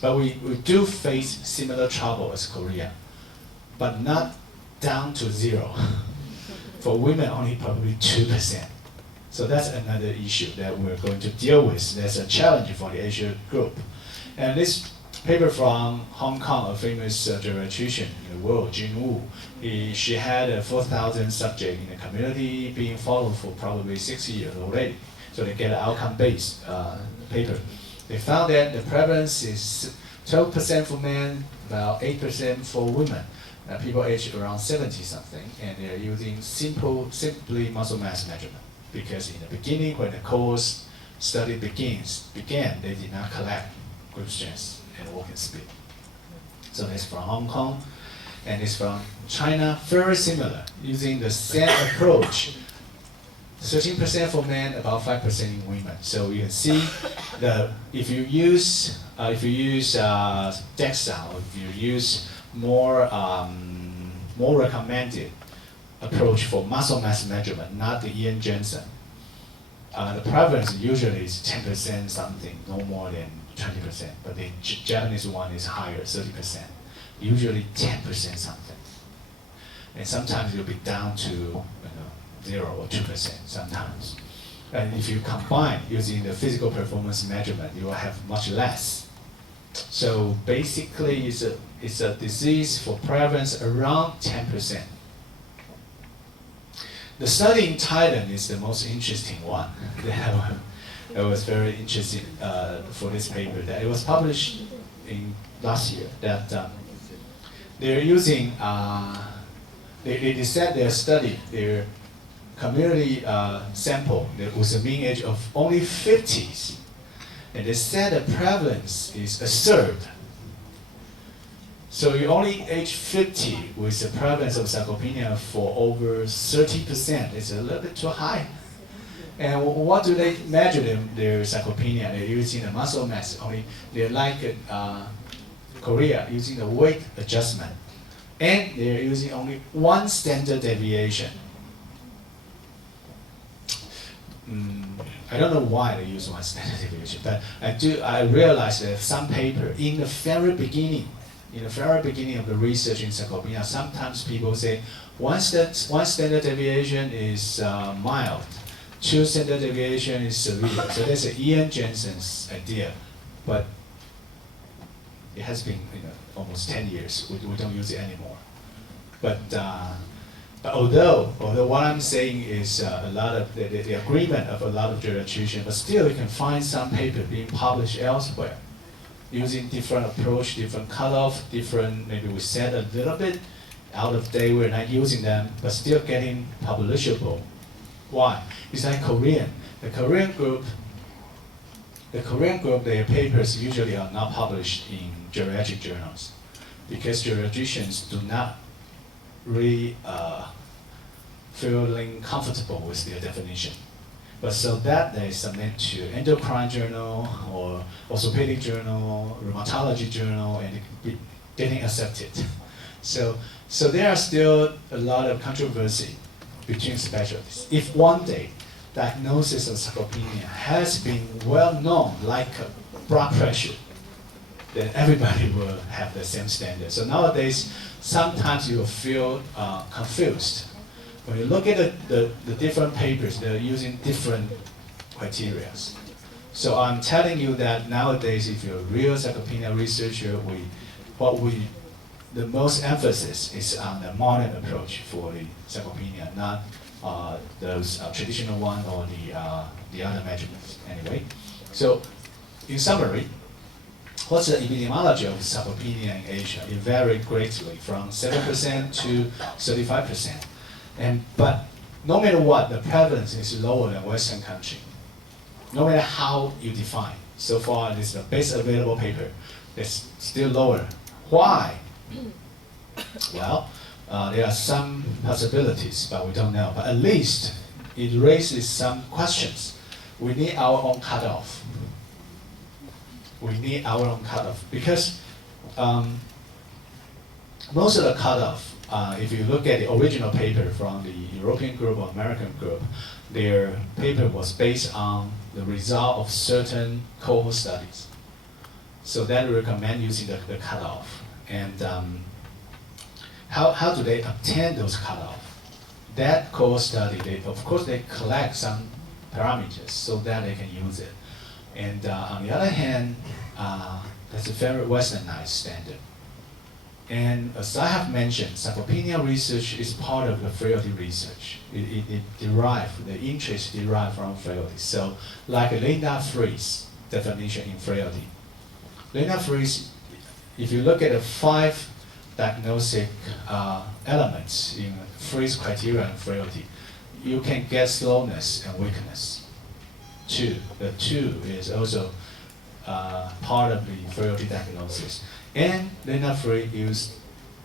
but we do face similar trouble as Korea, but not down to zero. For women, only probably 2%. So that's another issue that we're going to deal with. That's a challenge for the Asia group. And this paper from Hong Kong, a famous geriatrician in the world, Jin Wu, she had 4,000 subjects in the community being followed for probably 6 years already. So they get an outcome-based paper. They found that the prevalence is 12% for men, about 8% for women. People aged around 70 something, and they're using simply muscle mass measurement. Because in the beginning, when the course study began, they did not collect grip strength and walking speed. So it's from Hong Kong, and it's from China, very similar, using the same approach. 13% for men, about 5% in women. So you can see if you use DEXA, or if you use more recommended approach for muscle mass measurement, not the Ian Jensen. The prevalence usually is 10% something, no more than 20%, but the Japanese one is higher, 30%, usually 10% something. And sometimes you'll be down to 0 or 2% sometimes. And if you combine using the physical performance measurement, you will have much less. So basically, it's a disease for prevalence around 10%. The study in Thailand is the most interesting one. That was very interesting for this paper. That it was published in last year. That they're using, they said their study, their community sample with a mean age of only 50s, and they said the prevalence is a third. So you only age 50 with the prevalence of sarcopenia for over 30%. It's a little bit too high. And what do they measure their sarcopenia? They're using the muscle mass. They're like Korea, using the weight adjustment. And they're using only one standard deviation. I don't know why they use one standard deviation, but I realized that some paper in the very beginning of the research in sarcopenia, sometimes people say one standard deviation is mild, 2 standard deviation is severe. So that's an Ian Jensen's idea, but it has been almost 10 years. We don't use it anymore. But although what I'm saying is a lot of the agreement of a lot of geriatricians, but still you can find some paper being published elsewhere using different approach, different cutoff, different, maybe we set a little bit out of date, we're not using them, but still getting publishable. Why? It's like Korean. The Korean group, their papers usually are not published in geriatric journals because geriatricians do not really feeling comfortable with their definition. But so that they submit to endocrine journal or orthopedic journal, rheumatology journal, and it getting accepted. So there are still a lot of controversy between specialties. If one day diagnosis of sarcopenia has been well known, like blood pressure, then everybody will have the same standard. So nowadays, sometimes you will feel confused. When you look at the different papers, they're using different criteria. So I'm telling you that nowadays, if you're a real sarcopenia researcher, the most emphasis is on the modern approach for the sarcopenia, not those traditional one or the other measurements. Anyway, so in summary, what's the epidemiology of sarcopenia in Asia? It varied greatly from 7% to 35%. But no matter what, the prevalence is lower than Western country. No matter how you define. So far, this is the best available paper. It's still lower. Why? Well, there are some possibilities, but we don't know. But at least it raises some questions. We need our own cutoff. We need our own cutoff because most of the cutoff, if you look at the original paper from the European group or American group, their paper was based on the result of certain cohort studies. So that recommend using the cutoff. And how do they obtain those cutoff? That cohort study, of course, they collect some parameters so that they can use it. And on the other hand, that's a very westernized standard. And as I have mentioned, sarcopenia research is part of the frailty research. The interest derived from frailty. So, like Linda Free's definition in frailty. Linda Free's, if you look at the 5 diagnostic elements in Free's criteria in frailty, you can get slowness and weakness. The 2 is also part of the frailty diagnosis. And Linda Free used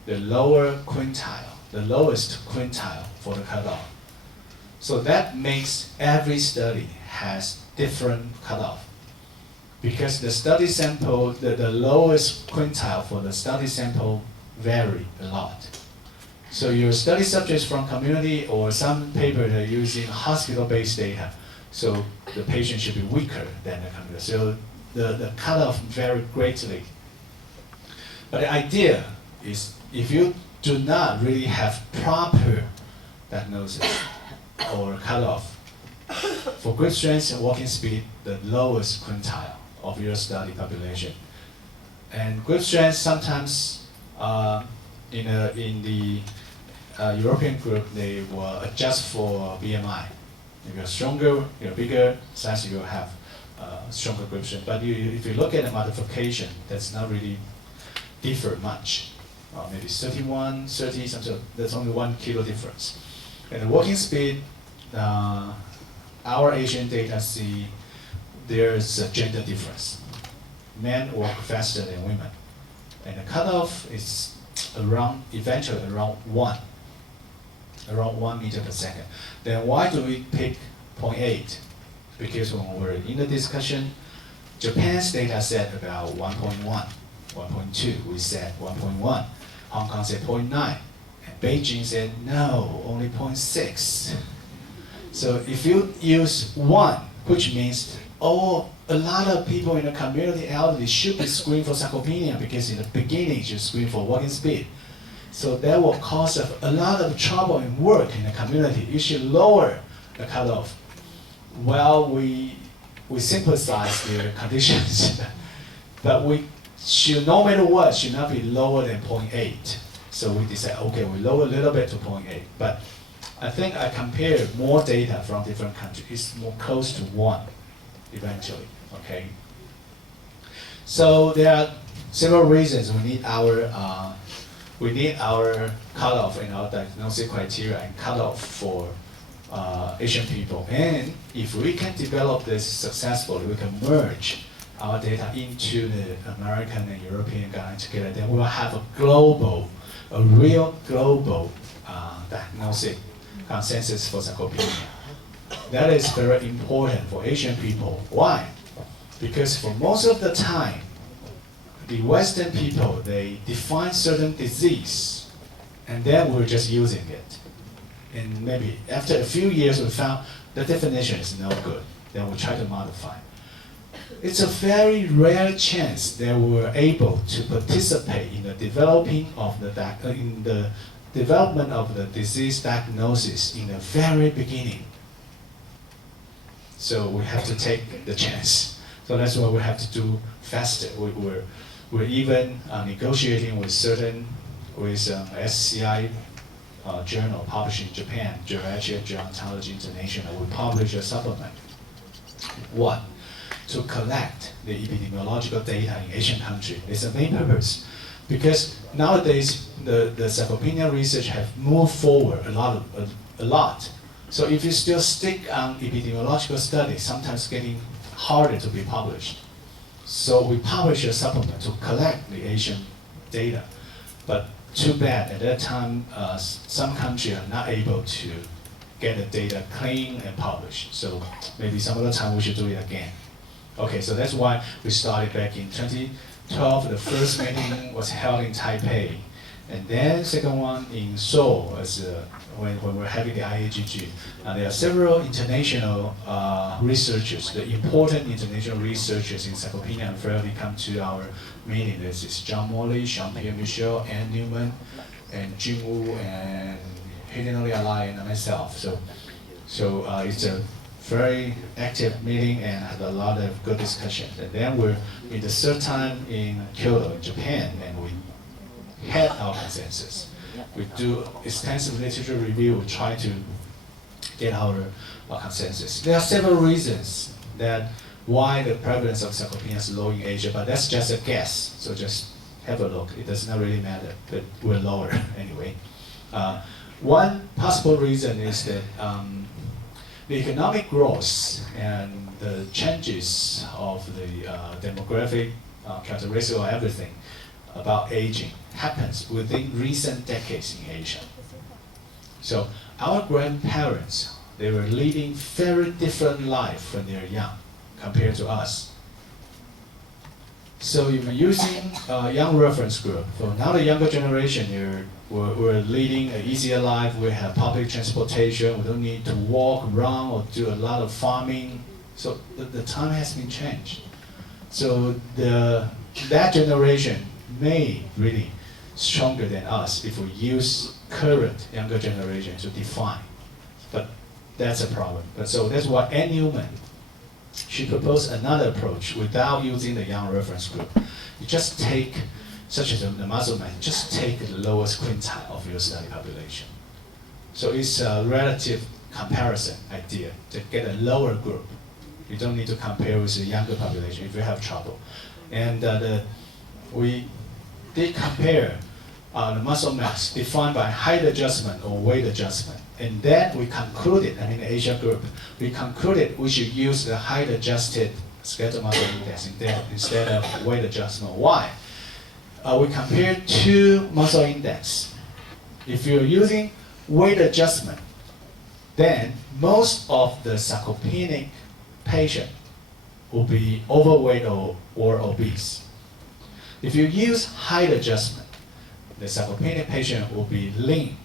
the lower quintile, the lowest quintile for the cutoff. So that makes every study has different cutoff. Because the study sample, the lowest quintile for the study sample vary a lot. So your study subjects from community or some paper they're using hospital-based data. So the patient should be weaker than the community. So the cutoff vary greatly. But the idea is if you do not really have proper diagnosis or cutoff for grip strength and walking speed, the lowest quintile of your study population. And grip strength sometimes in the European group, they will adjust for BMI. If you're stronger, you're bigger, size you will have stronger grip strength. But if you look at the modification, that's not really differ much. Maybe 31, 30, something. That's only 1 kilo difference. And the walking speed, our Asian data see there's a gender difference. Men walk faster than women. And the cutoff is eventually around 1 meter per second. Then why do we pick 0.8? Because when we're in the discussion, Japan's data said about 1.1. 1.2, we said 1.1. Hong Kong said 0.9. And Beijing said, no, only 0.6. So if you use 1, which means, a lot of people in the community elderly should be screened for sarcopenia because in the beginning you screen for walking speed. So that will cause a lot of trouble and work in the community. You should lower the cutoff. Well, we sympathize their conditions, but we should, no matter what, should not be lower than 0.8. So we decide, okay, we lower a little bit to 0.8. But I think I compared more data from different countries. It's more close to 1 eventually, okay? So there are several reasons we need our cutoff in our diagnostic criteria and cutoff for Asian people. And if we can develop this successfully, we can merge our data into the American and European guidelines together, then we will have a real global diagnostic consensus for sarcopenia. That is very important for Asian people. Why? Because for most of the time, the Western people, they define certain disease, and then we're just using it. And maybe after a few years, we found the definition is no good. Then we try to modify. It's a very rare chance that we're able to participate in the development of the disease diagnosis in the very beginning. So we have to take the chance. So that's why we have to do faster. We're even negotiating with SCI journal published in Japan, Geriatric Gerontology International. We publish a supplement. One, to collect the epidemiological data in Asian countries. It's the main purpose. Because nowadays, the sarcopenia research have moved forward a lot. So if you still stick on epidemiological studies, sometimes getting harder to be published. So we publish a supplement to collect the Asian data. But too bad, at that time, some countries are not able to get the data clean and published. So maybe some other time we should do it again. Okay, so that's why we started back in 2012. The first meeting was held in Taipei. And then second one in Seoul, when we're having the AWGSR. There are several international researchers, the important international researchers in sarcopenia and frailty come to our meeting. This is John Morley, Jean-Pierre Michel, Anne Newman, and Jim Wu, and Hidenori Alai, and myself. So it's a very active meeting and had a lot of good discussions. And then we're in the third time in Kyoto, in Japan, and we had our consensus. We do extensive literature review, we try to get our consensus. There are several reasons that why the prevalence of sarcopenia is low in Asia, but that's just a guess. So just have a look. It does not really matter, but we're lower anyway. One possible reason is that the economic growth and the changes of the demographic characteristics or everything about aging happens within recent decades in Asia. So our grandparents, they were leading very different life when they're young compared to us. So you're using a young reference group. For now the younger generation, we're leading an easier life. We have public transportation. We don't need to walk, run, or do a lot of farming. So the time has been changed. So that generation may really stronger than us if we use current younger generation to define. But that's a problem. But so that's why Anne Newman, she proposed another approach without using the young reference group. You just take, such as the muscle mass, just take the lowest quintile of your study population. So it's a relative comparison idea to get a lower group. You don't need to compare with the younger population if you have trouble. And we did compare the muscle mass defined by height adjustment or weight adjustment. And then we concluded, the Asia group, we concluded we should use the height adjusted skeletal muscle index instead of weight adjustment. Why? We compared two muscle index. If you're using weight adjustment, then most of the sarcopenic patient will be overweight or obese. If you use height adjustment, the sarcopenia patient will be lean.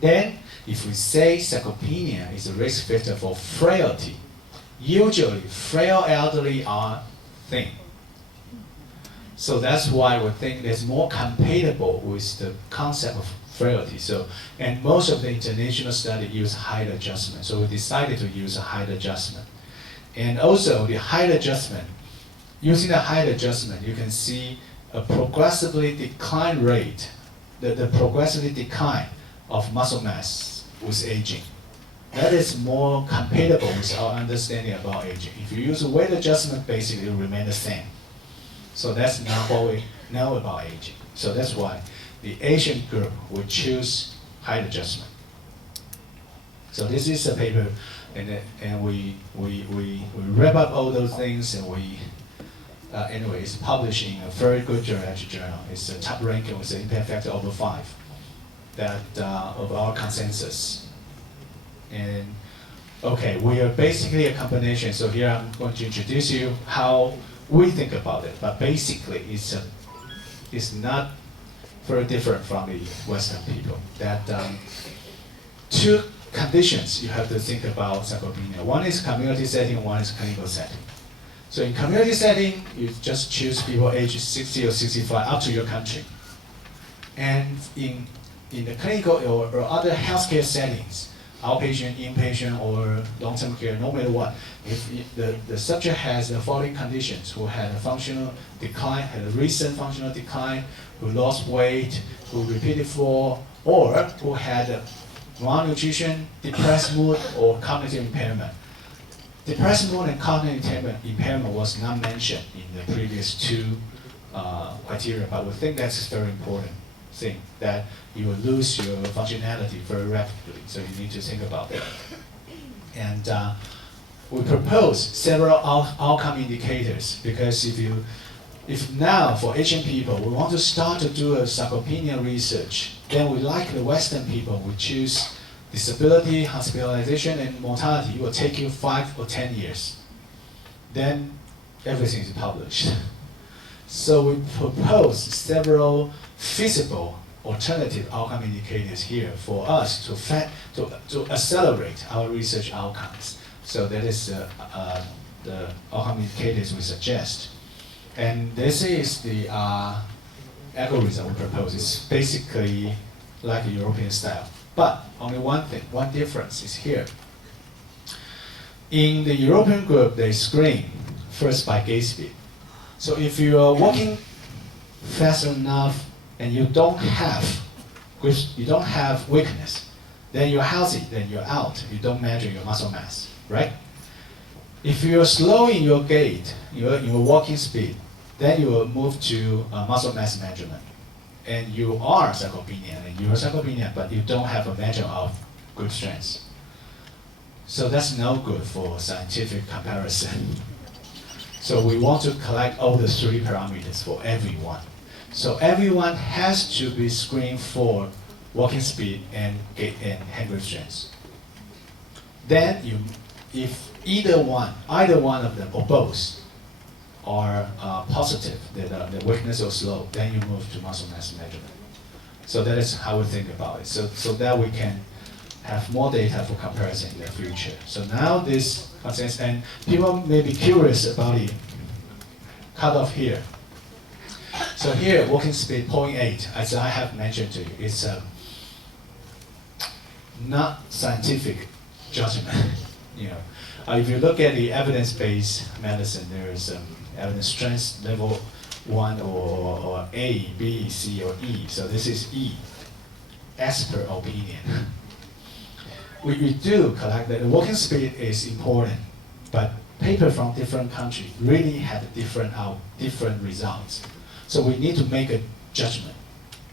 Then, if we say sarcopenia is a risk factor for frailty, usually frail elderly are thin. So that's why we think it's more compatible with the concept of frailty. And most of the international studies use height adjustment. So we decided to use a height adjustment. And also the height adjustment, using the height adjustment, you can see a progressively decline rate, the progressively decline of muscle mass with aging. That is more compatible with our understanding about aging. If you use a weight adjustment, basically it will remain the same. So that's not what we know about aging. So that's why the Asian group would choose height adjustment. So this is a paper, and we wrap up all those things, and anyway, it's published in a very good geriatric journal. It's a top ranking with an impact factor over 5. That of our consensus. And okay, we are basically a combination. So here I'm going to introduce you how we think about it. But basically, it's not very different from the Western people. That two conditions you have to think about sarcopenia. One is community setting, one is clinical setting. So in community setting, you just choose people aged 60 or 65 up to your country. And in the clinical or other healthcare settings, outpatient, inpatient, or long-term care, no matter what, if the subject has the following conditions, who had a functional decline, had a recent functional decline, who lost weight, who repeated fall, or who had malnutrition, depressed mood, or cognitive impairment. Depressed mood and cognitive impairment was not mentioned in the previous two criteria, but we think that's a very important thing, that you will lose your functionality very rapidly, so you need to think about that. And we propose several outcome indicators, because if now for Asian people we want to start to do a sarcopenia research, then we, like the Western people, we choose disability, hospitalization, and mortality. It will take you 5 or 10 years. Then everything is published. So we propose several feasible alternative outcome indicators here for us to accelerate our research outcomes. So that is the outcome indicators we suggest. And this is the algorithm we propose. It's basically like a European style. But only one thing, one difference is here. In the European group, they screen first by gait speed. So if you are walking fast enough and you don't have weakness, then you're healthy, then you're out. You don't measure your muscle mass, right? If you're slowing your gait, your walking speed, then you will move to muscle mass measurement. And you are sarcopenia, and you're sarcopenia, but you don't have a measure of grip strength. So that's no good for scientific comparison. So we want to collect all the 3 parameters for everyone. So everyone has to be screened for walking speed and gait and hand grip strength. Then if either one of them or both are positive, that the weakness or slow, then you move to muscle mass measurement. So that is how we think about it. So that we can have more data for comparison in the future. So now this consensus, and people may be curious about the cutoff here. So here, walking speed 0.8, as I have mentioned to you, it's not scientific judgment. If you look at the evidence-based medicine, there is evidence strength level 1 or A, B, C, or E. So this is E, as per opinion. We do collect that the walking speed is important, but papers from different countries really had different results. So we need to make a judgment.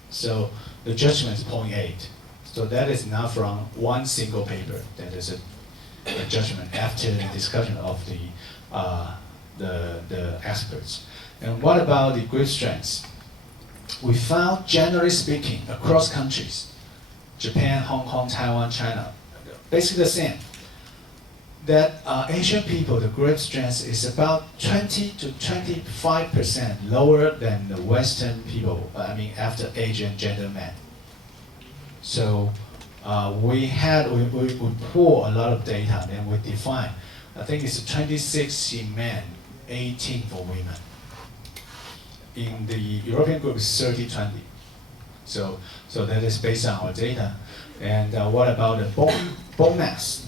So the judgment is 0.8. So that is not from one single paper. That is a judgment after the discussion of the experts. And what about the grip strength? We found, generally speaking, across countries, Japan, Hong Kong, Taiwan, China, basically the same, that Asian people, the grip strength is about 20 to 25% lower than the Western people, after age and gender men. So we pull a lot of data, then we define, I think it's 26 in men, 18 for women. In the European group, it's 30-20. So that is based on our data. And what about the bone mass?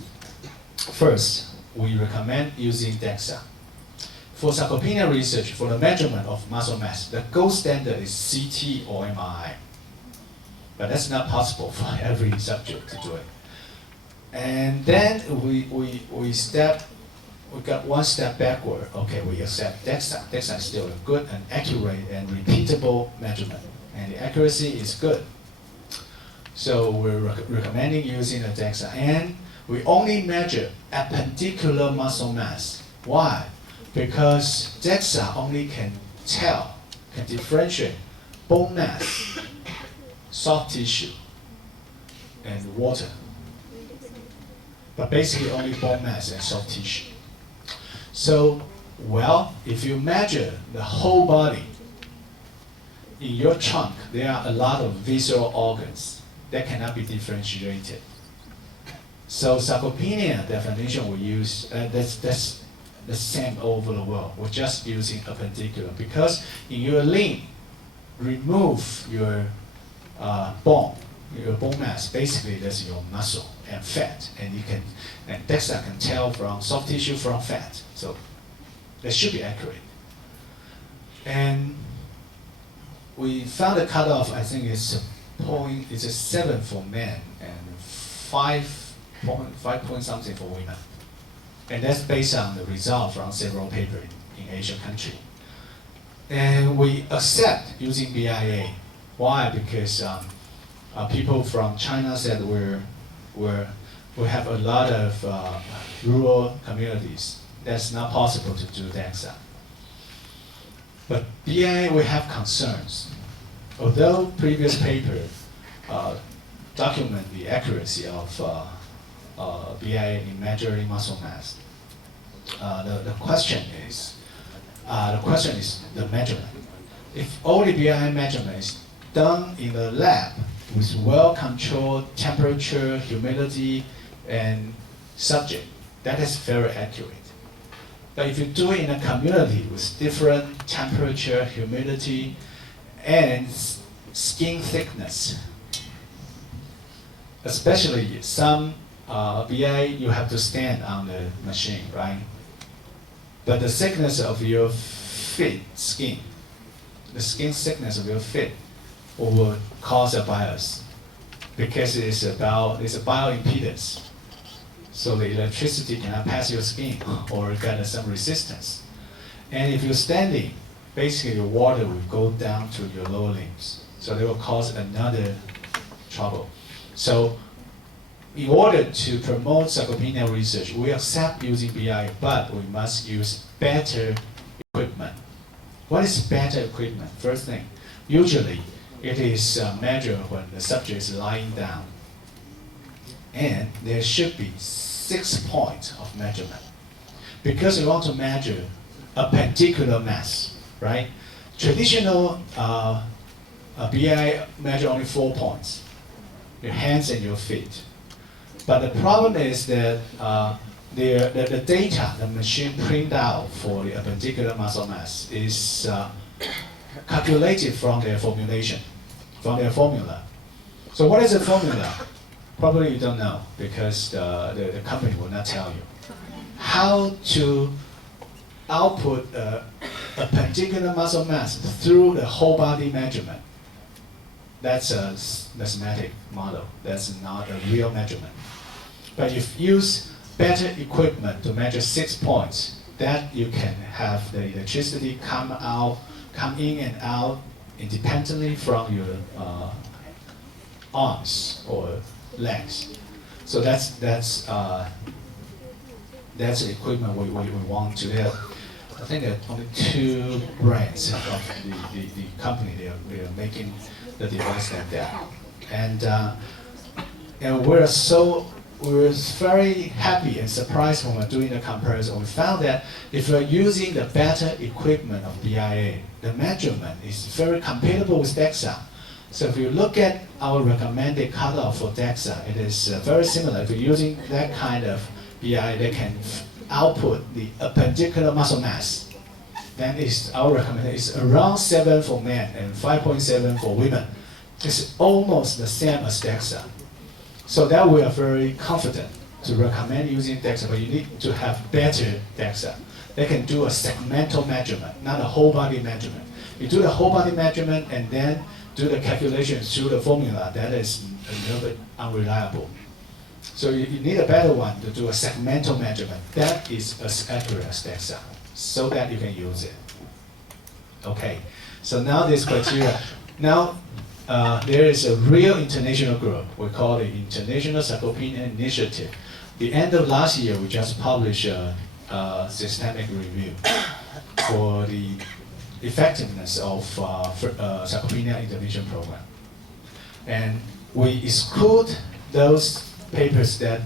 First, we recommend using DEXA. For sarcopenia research, for the measurement of muscle mass, the gold standard is CT or MRI. But that's not possible for every subject to do it. And then we step we got one step backward. Okay, we accept DEXA. DEXA is still a good and accurate and repeatable measurement, and the accuracy is good. So we're recommending using the DEXA, and we only measure appendicular muscle mass. Why? Because DEXA only can differentiate bone mass, soft tissue, and water. But basically only bone mass and soft tissue. So, well, if you measure the whole body, in your trunk, there are a lot of visceral organs that cannot be differentiated. So sarcopenia definition we use, that's the same all over the world. We're just using appendicular because in your limb, remove your bone mass. Basically, that's your muscle and fat, and DEXA can tell from soft tissue from fat. So that should be accurate. And we found a cutoff. I think it's a 7 for men and 5 point something for women. And that's based on the result from several papers in Asian country. And we accept using BIA. Why? Because people from China said we have a lot of rural communities. That's not possible to do DEXA. But BIA, we have concerns. Although previous paper document the accuracy of BIA in measuring muscle mass, the question is the measurement. If only BIA measurement is done in the lab with well-controlled temperature, humidity, and subject, that is very accurate. But if you do it in a community with different temperature, humidity, and skin thickness, especially some BIA, you have to stand on the machine, right? But the thickness of your feet, the skin thickness of your feet will cause a bias because it's a bioimpedance. So the electricity cannot pass your skin or get some resistance. And if you're standing, basically your water will go down to your lower limbs. So they will cause another trouble. So in order to promote sarcopenia research, we accept using BI, but we must use better equipment. What is better equipment? First thing, usually it is measured when the subject is lying down. And there should be 6 points of measurement. Because we want to measure appendicular mass, right? Traditional BI measure only 4 points, your hands and your feet. But the problem is that the data the machine print out for the appendicular muscle mass is calculated from their formulation, from their formula. So what is the formula? Probably you don't know because the company will not tell you. How to output a particular muscle mass through the whole body measurement. That's a mathematic model. That's not a real measurement. But if you use better equipment to measure 6 points, that you can have the electricity come in and out independently from your arms or legs. So that's the equipment we want to have. I think there are only 2 brands of the company they are making the device like that, and we're very happy and surprised when we're doing the comparison. We found that if we're using the better equipment of BIA, the measurement is very compatible with DEXA. So if you look at our recommended cutoff for DEXA, it is very similar. If you're using that kind of BIA, they can output the appendicular muscle mass. Then our recommendation is around 7 for men and 5.7 for women. It's almost the same as DEXA. So that we are very confident to recommend using DEXA, but you need to have better DEXA. They can do a segmental measurement, not a whole body measurement. You do the whole body measurement and then do the calculations through the formula. That is a little bit unreliable. So you need a better one to do a segmental measurement. That is as accurate as DEXA, so that you can use it. Okay, so now this criteria. Now there is a real international group. We call it International Sarcopenia Initiative. The end of last year, we just published a systemic review for the effectiveness of sarcopenia intervention program. And we exclude those papers that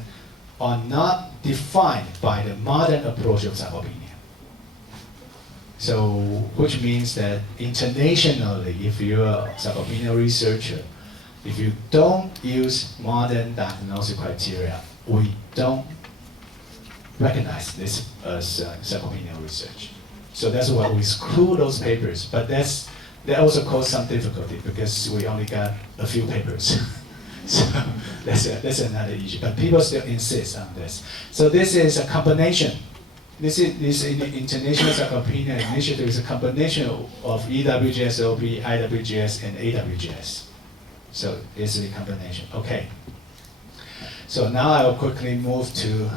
are not defined by the modern approach of sarcopenia. So, which means that internationally, if you're a sarcopenia researcher, if you don't use modern diagnostic criteria, we don't recognize this as sarcopenia research. So that's why we exclude those papers. But that also caused some difficulty because we only got a few papers. So that's another issue. But people still insist on this. So this is a combination. This International Sarcopenia Initiative is a combination of EWGSOP, IWGS, and AWGS. So it's a combination. Okay. So now I will quickly move to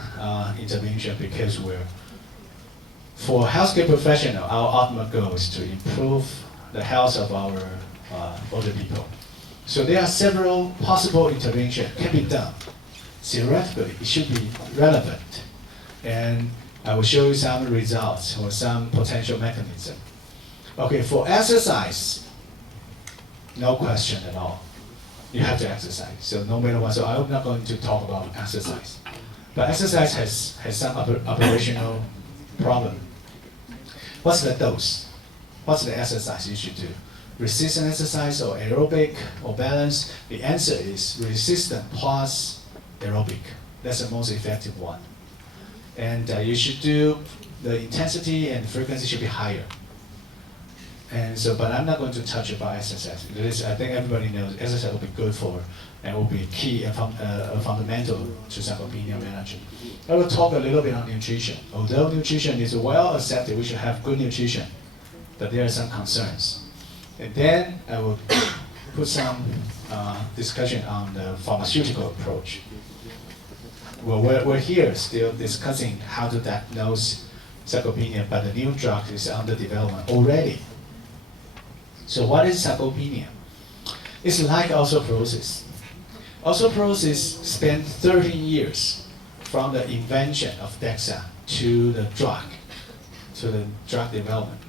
intervention because for healthcare professional, our ultimate goal is to improve the health of our older people. So there are several possible interventions can be done. Theoretically, it should be relevant. And I will show you some results or some potential mechanism. Okay, for exercise, no question at all. You have to exercise. So no matter what, so I'm not going to talk about exercise. But exercise has some operational problem. What's the dose? What's the exercise you should do? Resistant exercise or aerobic or balance? The answer is resistant plus aerobic. That's the most effective one. And you should do, the intensity and frequency should be higher. And so, but I'm not going to touch about exercise. I think everybody knows exercise will be good for, and will be key and fundamental to sarcopenia management. I will talk a little bit on nutrition. Although nutrition is well accepted, we should have good nutrition, but there are some concerns. And then I will put some discussion on the pharmaceutical approach. Well, we're here still discussing how to diagnose sarcopenia, but the new drug is under development already. So what is sarcopenia? It's like osteoporosis. Osteoporosis spent 30 years from the invention of DEXA to the drug development.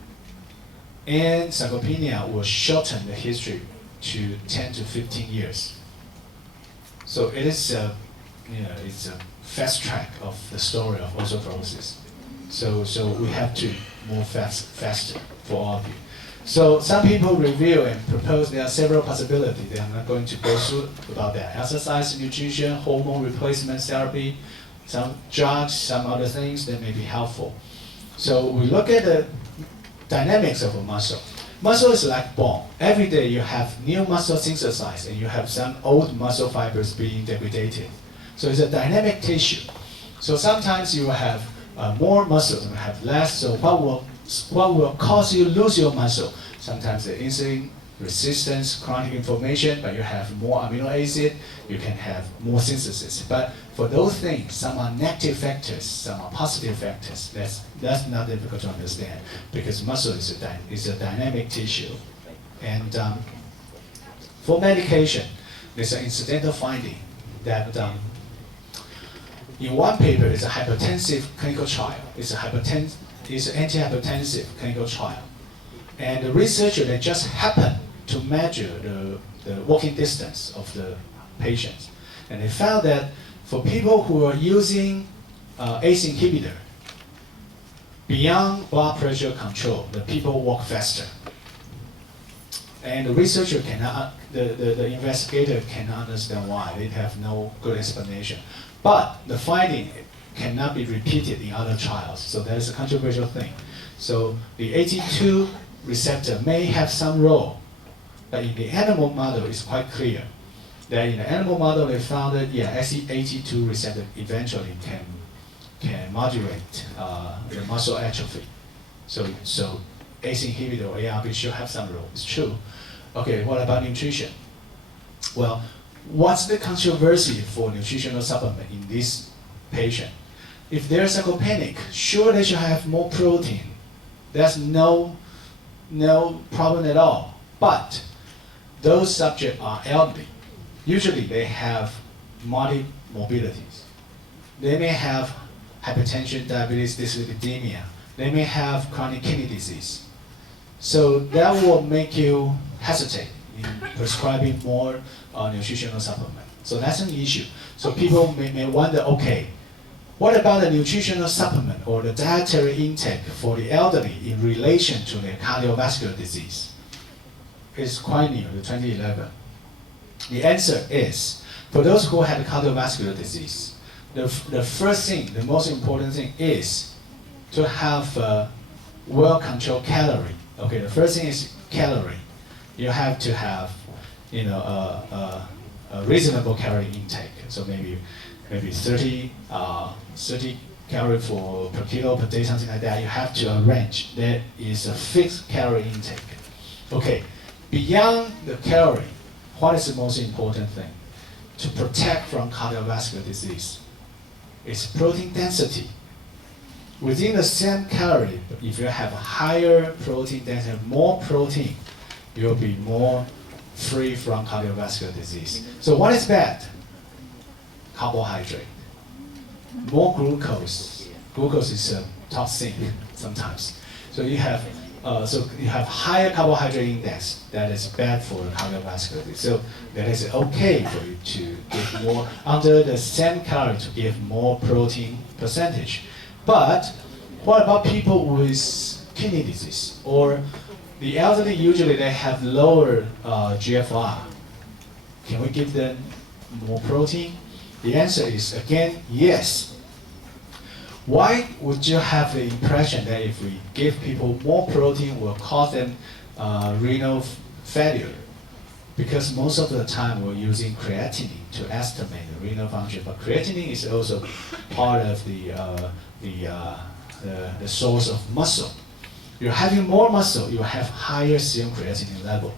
And sarcopenia will shorten the history to 10 to 15 years. So it is it's a fast track of the story of osteoporosis. So we have to move faster for all of you. So some people review and propose there are several possibilities. I'm not going to go through about that. Exercise, nutrition, hormone replacement therapy, some drugs, some other things that may be helpful. So we look at the dynamics of a muscle. Muscle is like bone. Every day you have new muscle synthesized and you have some old muscle fibers being degraded. So it's a dynamic tissue. So sometimes you will have more muscle and have less. So what will cause you lose your muscle? Sometimes the insulin resistance, chronic inflammation, but you have more amino acid, you can have more synthesis. But for those things, some are negative factors, some are positive factors. That's not difficult to understand because muscle is a dynamic tissue. And for medication, there's an incidental finding that in one paper, it's a hypertensive clinical trial. It's an antihypertensive clinical trial. And the researcher, they just happened to measure the walking distance of the patients. And they found that for people who are using ACE inhibitor, beyond blood pressure control, the people walk faster. And the researcher cannot, the investigator cannot understand why. They have no good explanation. But the finding cannot be repeated in other trials. So that is a controversial thing. So the AT2 receptor may have some role, but in the animal model, it's quite clear that in the animal model, they found that AT2 receptor eventually can modulate the muscle atrophy. So ACE inhibitor or ARB should have some role. It's true. Okay, what about nutrition? Well, what's the controversy for nutritional supplement in this patient? If they're sarcopenic, sure they should have more protein. There's no problem at all. But those subjects are elderly. Usually they have multimorbidities. They may have hypertension, diabetes, dyslipidemia. They may have chronic kidney disease. So that will make you hesitate in prescribing more nutritional supplement. So that's an issue. So people may wonder, okay, what about the nutritional supplement or the dietary intake for the elderly in relation to their cardiovascular disease? It's quite new, 2011. The answer is, for those who had cardiovascular disease, the first thing, the most important thing is to have a well-controlled calorie. Okay, the first thing is calorie. You have to have, a reasonable calorie intake. So maybe 30 calories per kilo per day, something like that. You have to arrange. There is a fixed calorie intake. Okay, beyond the calorie, what is the most important thing to protect from cardiovascular disease? It's protein density. Within the same calorie, if you have a higher protein density, more protein, you'll be more free from cardiovascular disease. So what is bad? Carbohydrate. More glucose. Glucose is a toxic sometimes. So you have higher carbohydrate index that is bad for cardiovascular disease. So that is okay for you to give more under the same calorie to give more protein percentage. But what about people with kidney disease or the elderly? Usually they have lower GFR. Can we give them more protein? The answer is again yes. Why would you have the impression that if we give people more protein will cause them renal failure? Because most of the time we're using creatinine to estimate the renal function, but creatinine is also part of the source of muscle. You're having more muscle, you have higher serum creatinine level.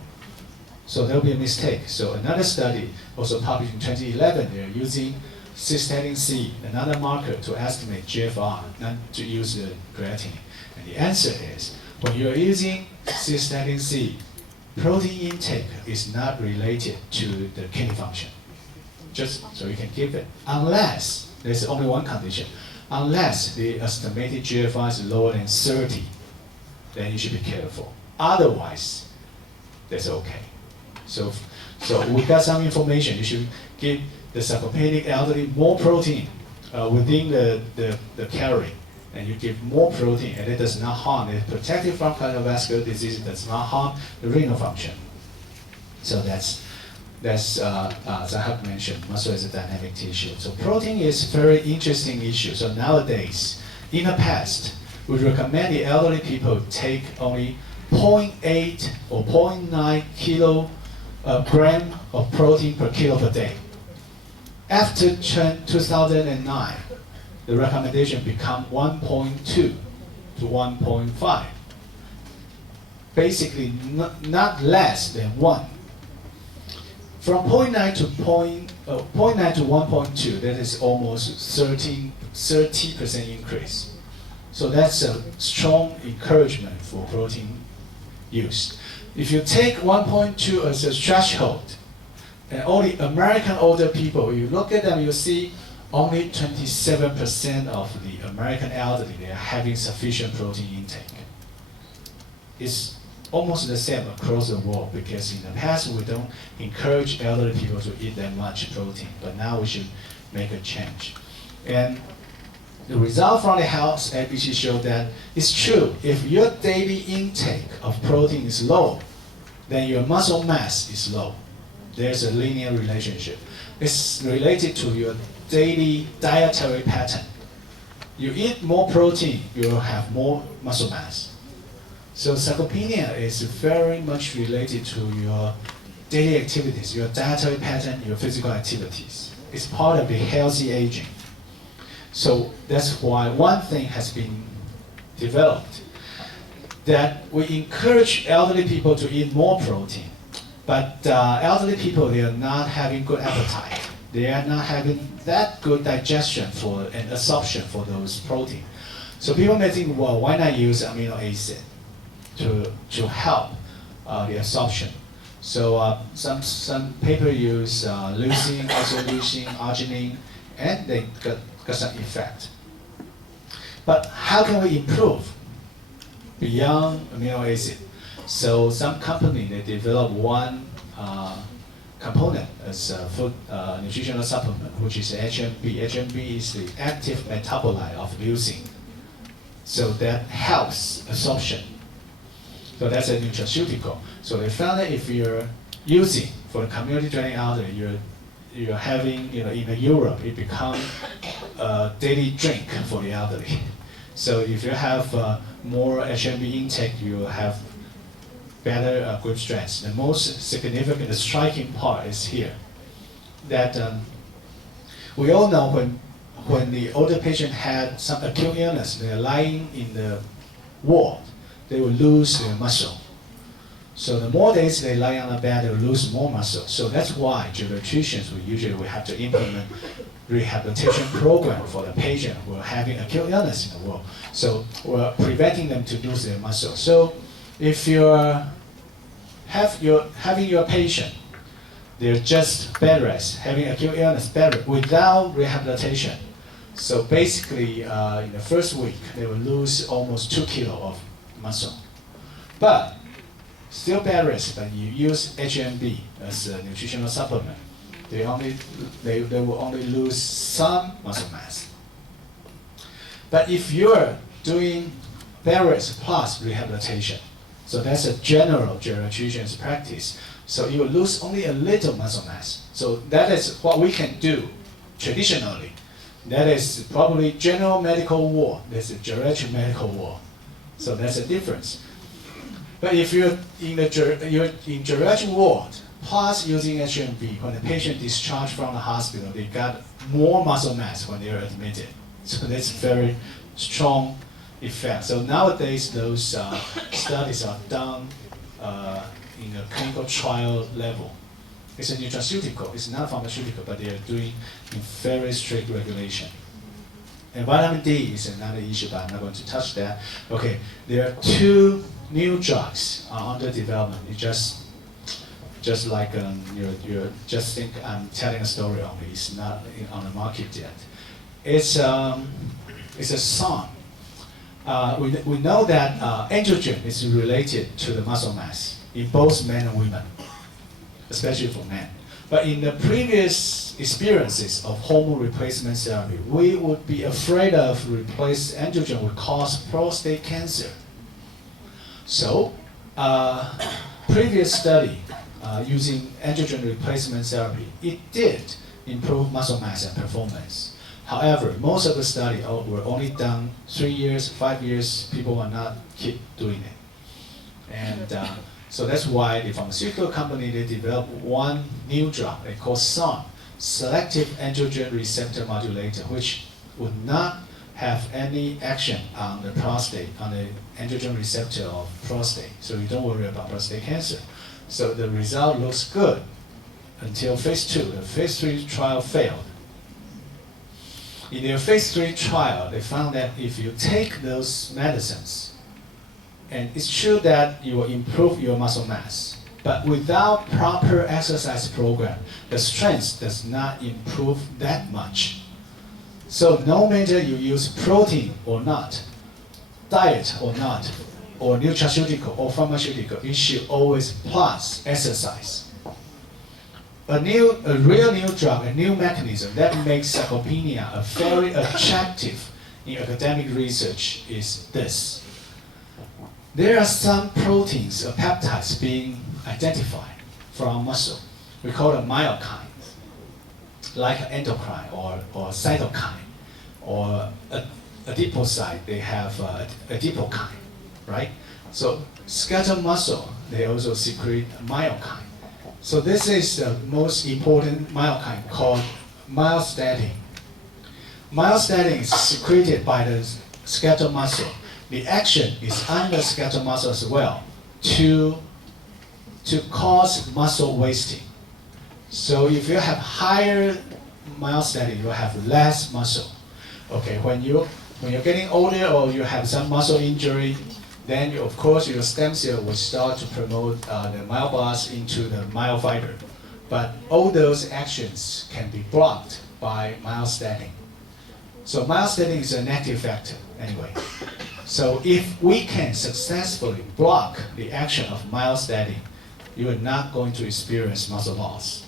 So there'll be a mistake. So another study, also published in 2011, they're using cystatin C, another marker, to estimate GFR, not to use the creatinine. And the answer is, when you're using cystatin C, protein intake is not related to the kidney function. Just so you can give it. Unless, there's only one condition, unless the estimated GFR is lower than 30, then you should be careful. Otherwise, that's okay. So we got some information. You should give the sarcopenic elderly more protein within the calorie, and you give more protein, and it does not harm. It's protected from cardiovascular disease. It does not harm the renal function. So that's as I have mentioned, muscle is a dynamic tissue. So protein is a very interesting issue. So nowadays, in the past, we recommend the elderly people take only 0.8 or 0.9 gram of protein per kilo per day. After Chen 2009, the recommendation become 1.2 to 1.5. Basically, not less than 1. From 0.9 to 1.2, that is almost 30% increase. So that's a strong encouragement for protein use. If you take 1.2 as a threshold, and only American older people, you look at them, you see only 27% of the American elderly, they are having sufficient protein intake. It's almost the same across the world, because in the past we don't encourage elderly people to eat that much protein, but now we should make a change. And the result from the health ABC showed that it's true, if your daily intake of protein is low, then your muscle mass is low. There's a linear relationship. It's related to your daily dietary pattern. You eat more protein, you'll have more muscle mass. So sarcopenia is very much related to your daily activities, your dietary pattern, your physical activities. It's part of the healthy aging. So that's why one thing has been developed, that we encourage elderly people to eat more protein, But elderly people, they are not having good appetite. They are not having that good digestion for and absorption for those protein. So people may think, well, why not use amino acid to help the absorption? So some paper use leucine, isoleucine, arginine, and they got some effect. But how can we improve beyond amino acid? So some company, they develop one component as a food nutritional supplement, which is HMB. HMB is the active metabolite of leucine. So that helps absorption. So that's a nutraceutical. So they found that if you're using for the community training elderly, you're having, in Europe, it becomes a daily drink for the elderly. So if you have more HMB intake, you will have better grip strength. The most significant, the striking part is here, that we all know when the older patient had some acute illness, they're lying in the ward, they will lose their muscle. So the more days they lie on the bed, they will lose more muscle. So that's why geriatricians, we have to implement rehabilitation program for the patient who are having acute illness in the ward. So we're preventing them to lose their muscle. So if you're having your patient, they're just bed rest, having acute illness, bed rest, without rehabilitation. So basically, in the first week, they will lose almost 2 kilos of muscle. But still bed rest, but you use HMB as a nutritional supplement, they will only lose some muscle mass. But if you're doing bed rest plus rehabilitation, so that's a general geriatrician's practice, so you will lose only a little muscle mass. So that is what we can do traditionally. That is probably general medical ward. There's a geriatric medical ward. So that's a difference. But if you're in geriatric ward, plus using HMB, when the patient discharged from the hospital, they got more muscle mass when they are admitted. So that's very strong effect. So nowadays, those studies are done in a clinical trial level. It's a nutraceutical, it's not pharmaceutical, but they are doing in very strict regulation. And vitamin D is another issue, but I'm not going to touch that. Okay, there are 2 new drugs under development. It just like you just think I'm telling a story only. It's not on the market yet. It's a song. We know that androgen is related to the muscle mass in both men and women, especially for men. But in the previous experiences of hormone replacement therapy, we would be afraid of androgen would cause prostate cancer. So, previous study using androgen replacement therapy, it did improve muscle mass and performance. However, most of the study were only done 3 years, 5 years, people will not keep doing it. And so that's why the pharmaceutical company, they developed one new drug, they call SON, selective androgen receptor modulator, which would not have any action on the prostate, on the androgen receptor of prostate. So you don't worry about prostate cancer. So the result looks good until phase 2. The phase 3 trial failed. In their phase 3 trial, they found that if you take those medicines, and it's true that you will improve your muscle mass, but without proper exercise program, the strength does not improve that much. So no matter you use protein or not, diet or not, or nutraceutical or pharmaceutical, you should always plus exercise. A real new drug, a new mechanism that makes sarcopenia a very attractive in academic research is this. There are some proteins or peptides being identified from muscle. We call them myokines, like endocrine or cytokine, or adipocyte, they have adipokine, right? So skeletal muscle, they also secrete myokine. So this is the most important myokine called myostatin. Myostatin is secreted by the skeletal muscle. The action is on the skeletal muscle as well to to cause muscle wasting. So if you have higher myostatin, you have less muscle. Okay, when you're getting older or you have some muscle injury, then of course your stem cell will start to promote the myoblasts into the myofiber. But all those actions can be blocked by myostatin. So myostatin is an active factor anyway. So if we can successfully block the action of myostatin, you are not going to experience muscle loss.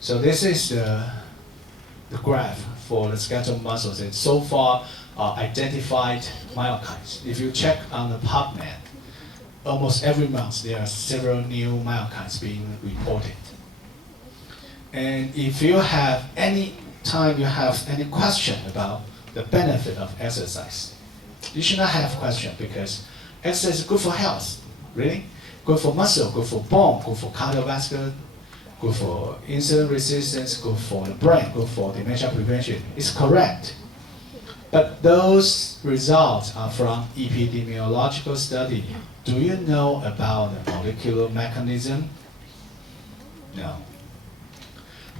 So this is the graph for the skeletal muscles. And so far identified myokines. If you check on the PubMed, almost every month there are several new myokines being reported. And if you have any time you have any question about the benefit of exercise, you should not have question because exercise is good for health, really. Good for muscle, good for bone, good for cardiovascular, good for insulin resistance, good for the brain, good for dementia prevention. It's correct. But those results are from epidemiological study. Do you know about the molecular mechanism? No.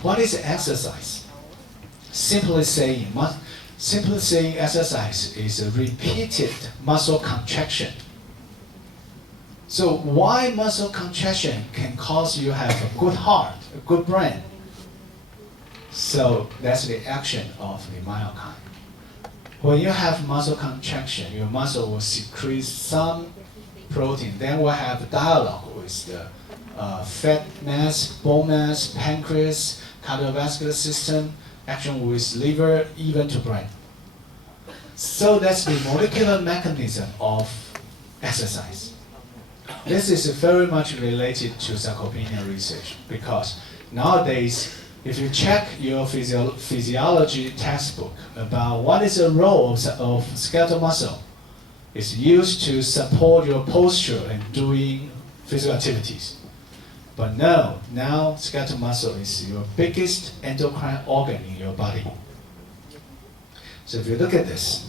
What is exercise? Simply saying exercise is a repeated muscle contraction. So why muscle contraction can cause you have a good heart, a good brain? So that's the action of the myokine. When you have muscle contraction, your muscle will secrete some protein. Then we'll have a dialogue with the fat mass, bone mass, pancreas, cardiovascular system, action with liver, even to brain. So that's the molecular mechanism of exercise. This is very much related to sarcopenia research because nowadays, if you check your physiology textbook about what is the role of skeletal muscle, it's used to support your posture and doing physical activities. But no, now skeletal muscle is your biggest endocrine organ in your body. So if you look at this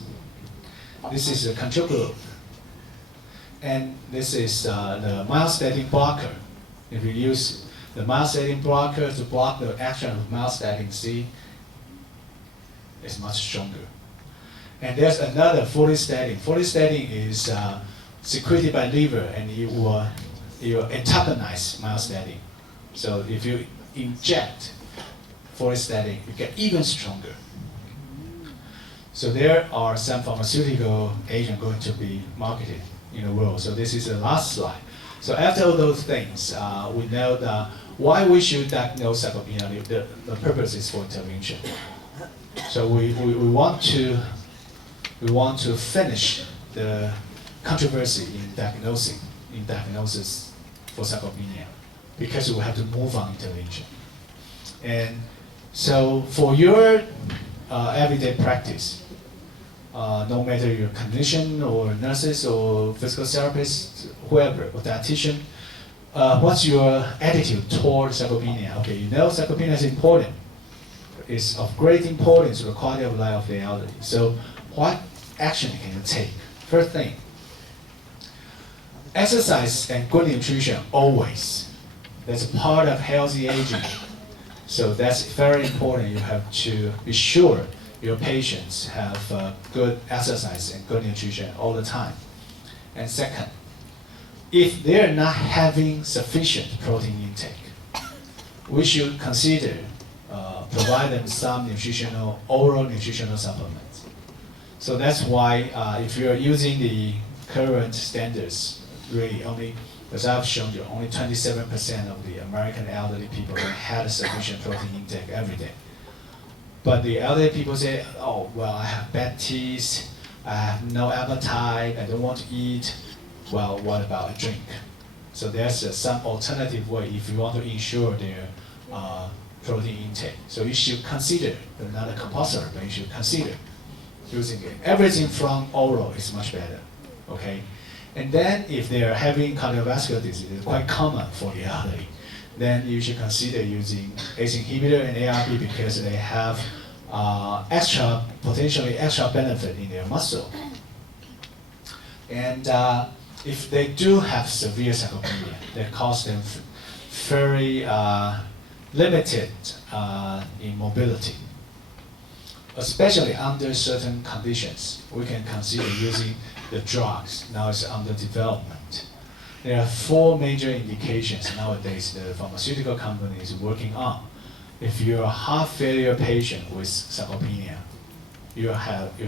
is a control group. And this is the myostatin blocker. If you use the myostatin blocker to block the action of myostatin C, it's much stronger. And there's another follistatin. Follistatin is secreted by liver and you antagonize myostatin. So if you inject follistatin, you get even stronger. So there are some pharmaceutical agents going to be marketed in the world. So this is the last slide. So after all those things, we know that why we should diagnose sarcopenia. The purpose is for intervention. So we want to finish the controversy in diagnosis for sarcopenia because we have to move on intervention. And so for your everyday practice, no matter your clinician or nurses or physical therapists, whoever, or dietitian, what's your attitude toward sarcopenia? Okay, you know sarcopenia is important. It's of great importance to the quality of life of the elderly. So what action can you take? First thing, exercise and good nutrition always. That's part of healthy aging. So that's very important. You have to be sure your patients have good exercise and good nutrition all the time. And second, if they're not having sufficient protein intake, we should consider provide them some oral nutritional supplements. So that's why if you're using the current standards, really only, as I've shown you, only 27% of the American elderly people had a sufficient protein intake every day. But the elderly people say, oh, well, I have bad teeth, I have no appetite, I don't want to eat. Well, what about a drink? So there's some alternative way if you want to ensure their protein intake. So you should consider, not a compulsory, but you should consider using it. Everything from oral is much better, okay? And then if they are having cardiovascular disease, it's quite common for the elderly, then you should consider using ACE inhibitor and ARB because they have potentially extra benefit in their muscle. And if they do have severe sarcopenia, that cause them very limited in mobility, especially under certain conditions, we can consider using the drugs. Now it's under development. There are 4 major indications nowadays the pharmaceutical company is working on. If you're a heart failure patient with sarcopenia, you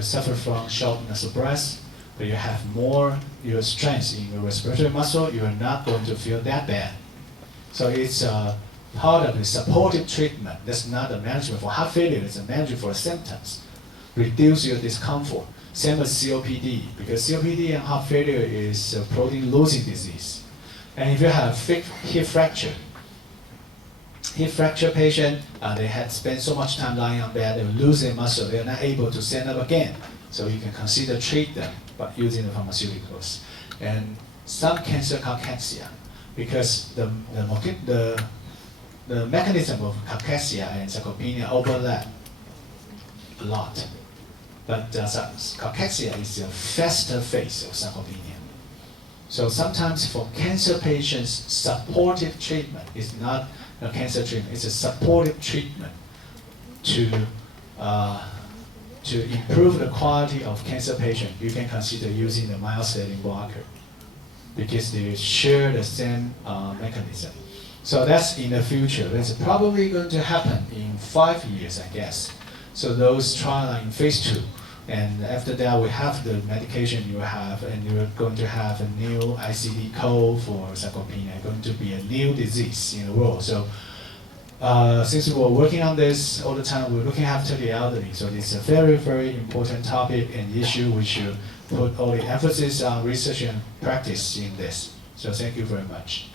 suffer from shortness of breath, but you have more your strength in your respiratory muscle, you are not going to feel that bad. So it's part of the supportive treatment. That's not a management for heart failure, it's a management for symptoms. Reduce your discomfort. Same as COPD, because COPD and heart failure is a protein losing disease. And if you have hip fracture patient, they had spent so much time lying on bed, they lose their muscle, they are not able to stand up again. So you can consider treat them by using the pharmaceuticals. And some cancer cachexia, because the mechanism of cachexia and sarcopenia overlap a lot. But cachexia is the faster phase of sarcopenia. So sometimes for cancer patients, supportive treatment is not a cancer treatment, it's a supportive treatment to improve the quality of cancer patient. You can consider using the myostatin blocker because they share the same mechanism. So that's in the future. That's probably going to happen in 5 years, I guess. So those trials are in phase 2. And after that, we have the medication you have, and you're going to have a new ICD code for sarcopenia, going to be a new disease in the world. So since we're working on this all the time, we're looking after the elderly. So it's a very, very important topic and issue. We should put all the emphasis on research and practice in this. So thank you very much.